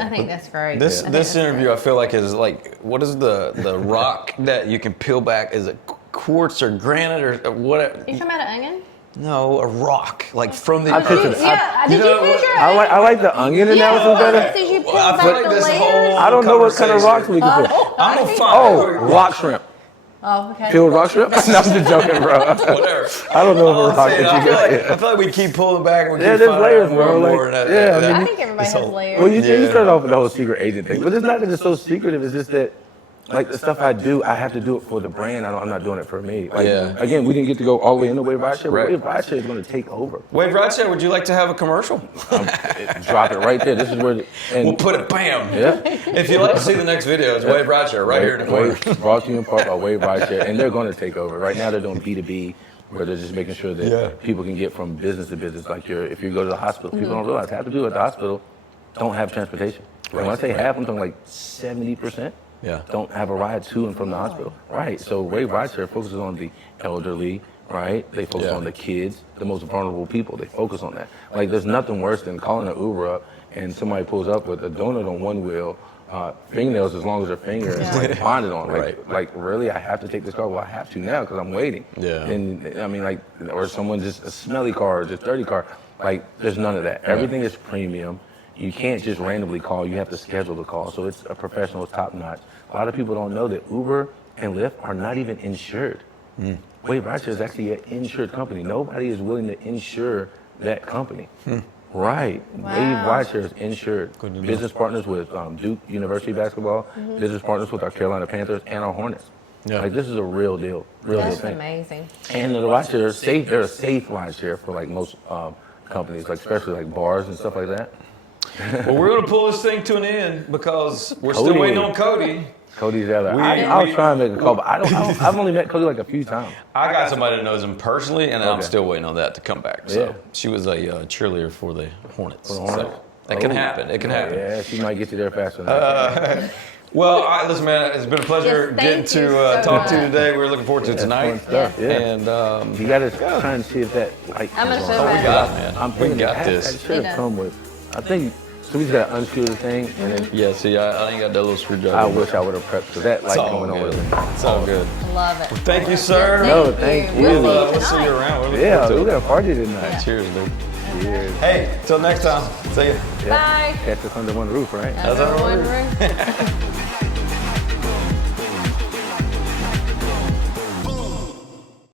I think that's great. This interview, I feel like, is like, what is the rock that you can peel back? Is it quartz or granite or whatever? You talking about an onion? No, a rock, like from the. Did you finish your I like the onion analysis better. Did you peel I back feel like the this layers? whole I don't know what kind of rocks we can put. I'm gonna find rock shrimp. Oh, okay. Peeled rock shrimp? No, I'm just joking, bro. whatever. I don't know if a rock that you got. I feel like we keep pulling back and we keep there's finding layers, more bro. and Like, more. I think everybody has layers. Well, you started off with the whole secret agent thing, but it's not that it's so secretive. It's just that like the stuff I do, I have to do it for the brand. I'm not doing it for me. Like, again, we didn't get to go all the way into Wave Rideshare, but Wave Rideshare is going to take over. Wave Rideshare, would you like to have a commercial? Drop it right there. This is where we'll put it, bam. Yeah. If you'd like to see the next video, it's Wave Rideshare right here in the corner. Brought to you in part by Wave Rideshare, and they're going to take over. Right now, they're doing B2B, where they're just making sure that people can get from business to business. Like if you go to the hospital, people don't realize half the people at the hospital don't have transportation. And when I say half, I'm talking like 70%. Don't have a ride to and from the hospital. Right. So Wave Rideshare focuses on the elderly, right? They focus on the kids, the most vulnerable people. They focus on that. Like there's nothing worse than calling an Uber up and somebody pulls up with a donut on one wheel, fingernails as long as their finger is like bonded on. Like really, I have to take this car? Well, I have to now because I'm waiting. And I mean, like, or someone just a smelly car or just dirty car. Like there's none of that. Everything is premium. You can't just randomly call. You have to schedule the call. So it's a professional, top notch. A lot of people don't know that Uber and Lyft are not even insured. Wave Rideshare is actually an insured company. Nobody is willing to insure that company. Right. Wow. Wave Rideshare is insured. Business partners with Duke University basketball, business partners with our Carolina Panthers and our Hornets. Like this is a real deal. That's thing. amazing. And the rideshare is safe. They're a safe rideshare for like most companies, like especially like bars and stuff like that. Well, we're going to pull this thing to an end because we're still waiting on Cody. Cody's the other. I'll try and make a call, but I've only met Cody like a few times. I got somebody that knows him personally, and I'm still waiting on that to come back. So she was a cheerleader for the Hornets. So that can happen. It can happen. Yeah, she might get you there faster than that. Well, listen, man, it's been a pleasure getting to talk to you today. We're looking forward to it tonight. And you got to try and see if that light I'm going to show we got it, man. We got this. That should have come with, I think. So we just got to unscrew the thing, and then see, I ain't got that little screwdriver. I wish I would have prepped, because that light coming on would have been. It's all good. Love it. Well, thank you, sir. No, thank you. We'll see you around. We got a party tonight. Cheers, dude. Cheers. Hey, till next time. See you. Bye. Catch us under one roof, right? Under one roof.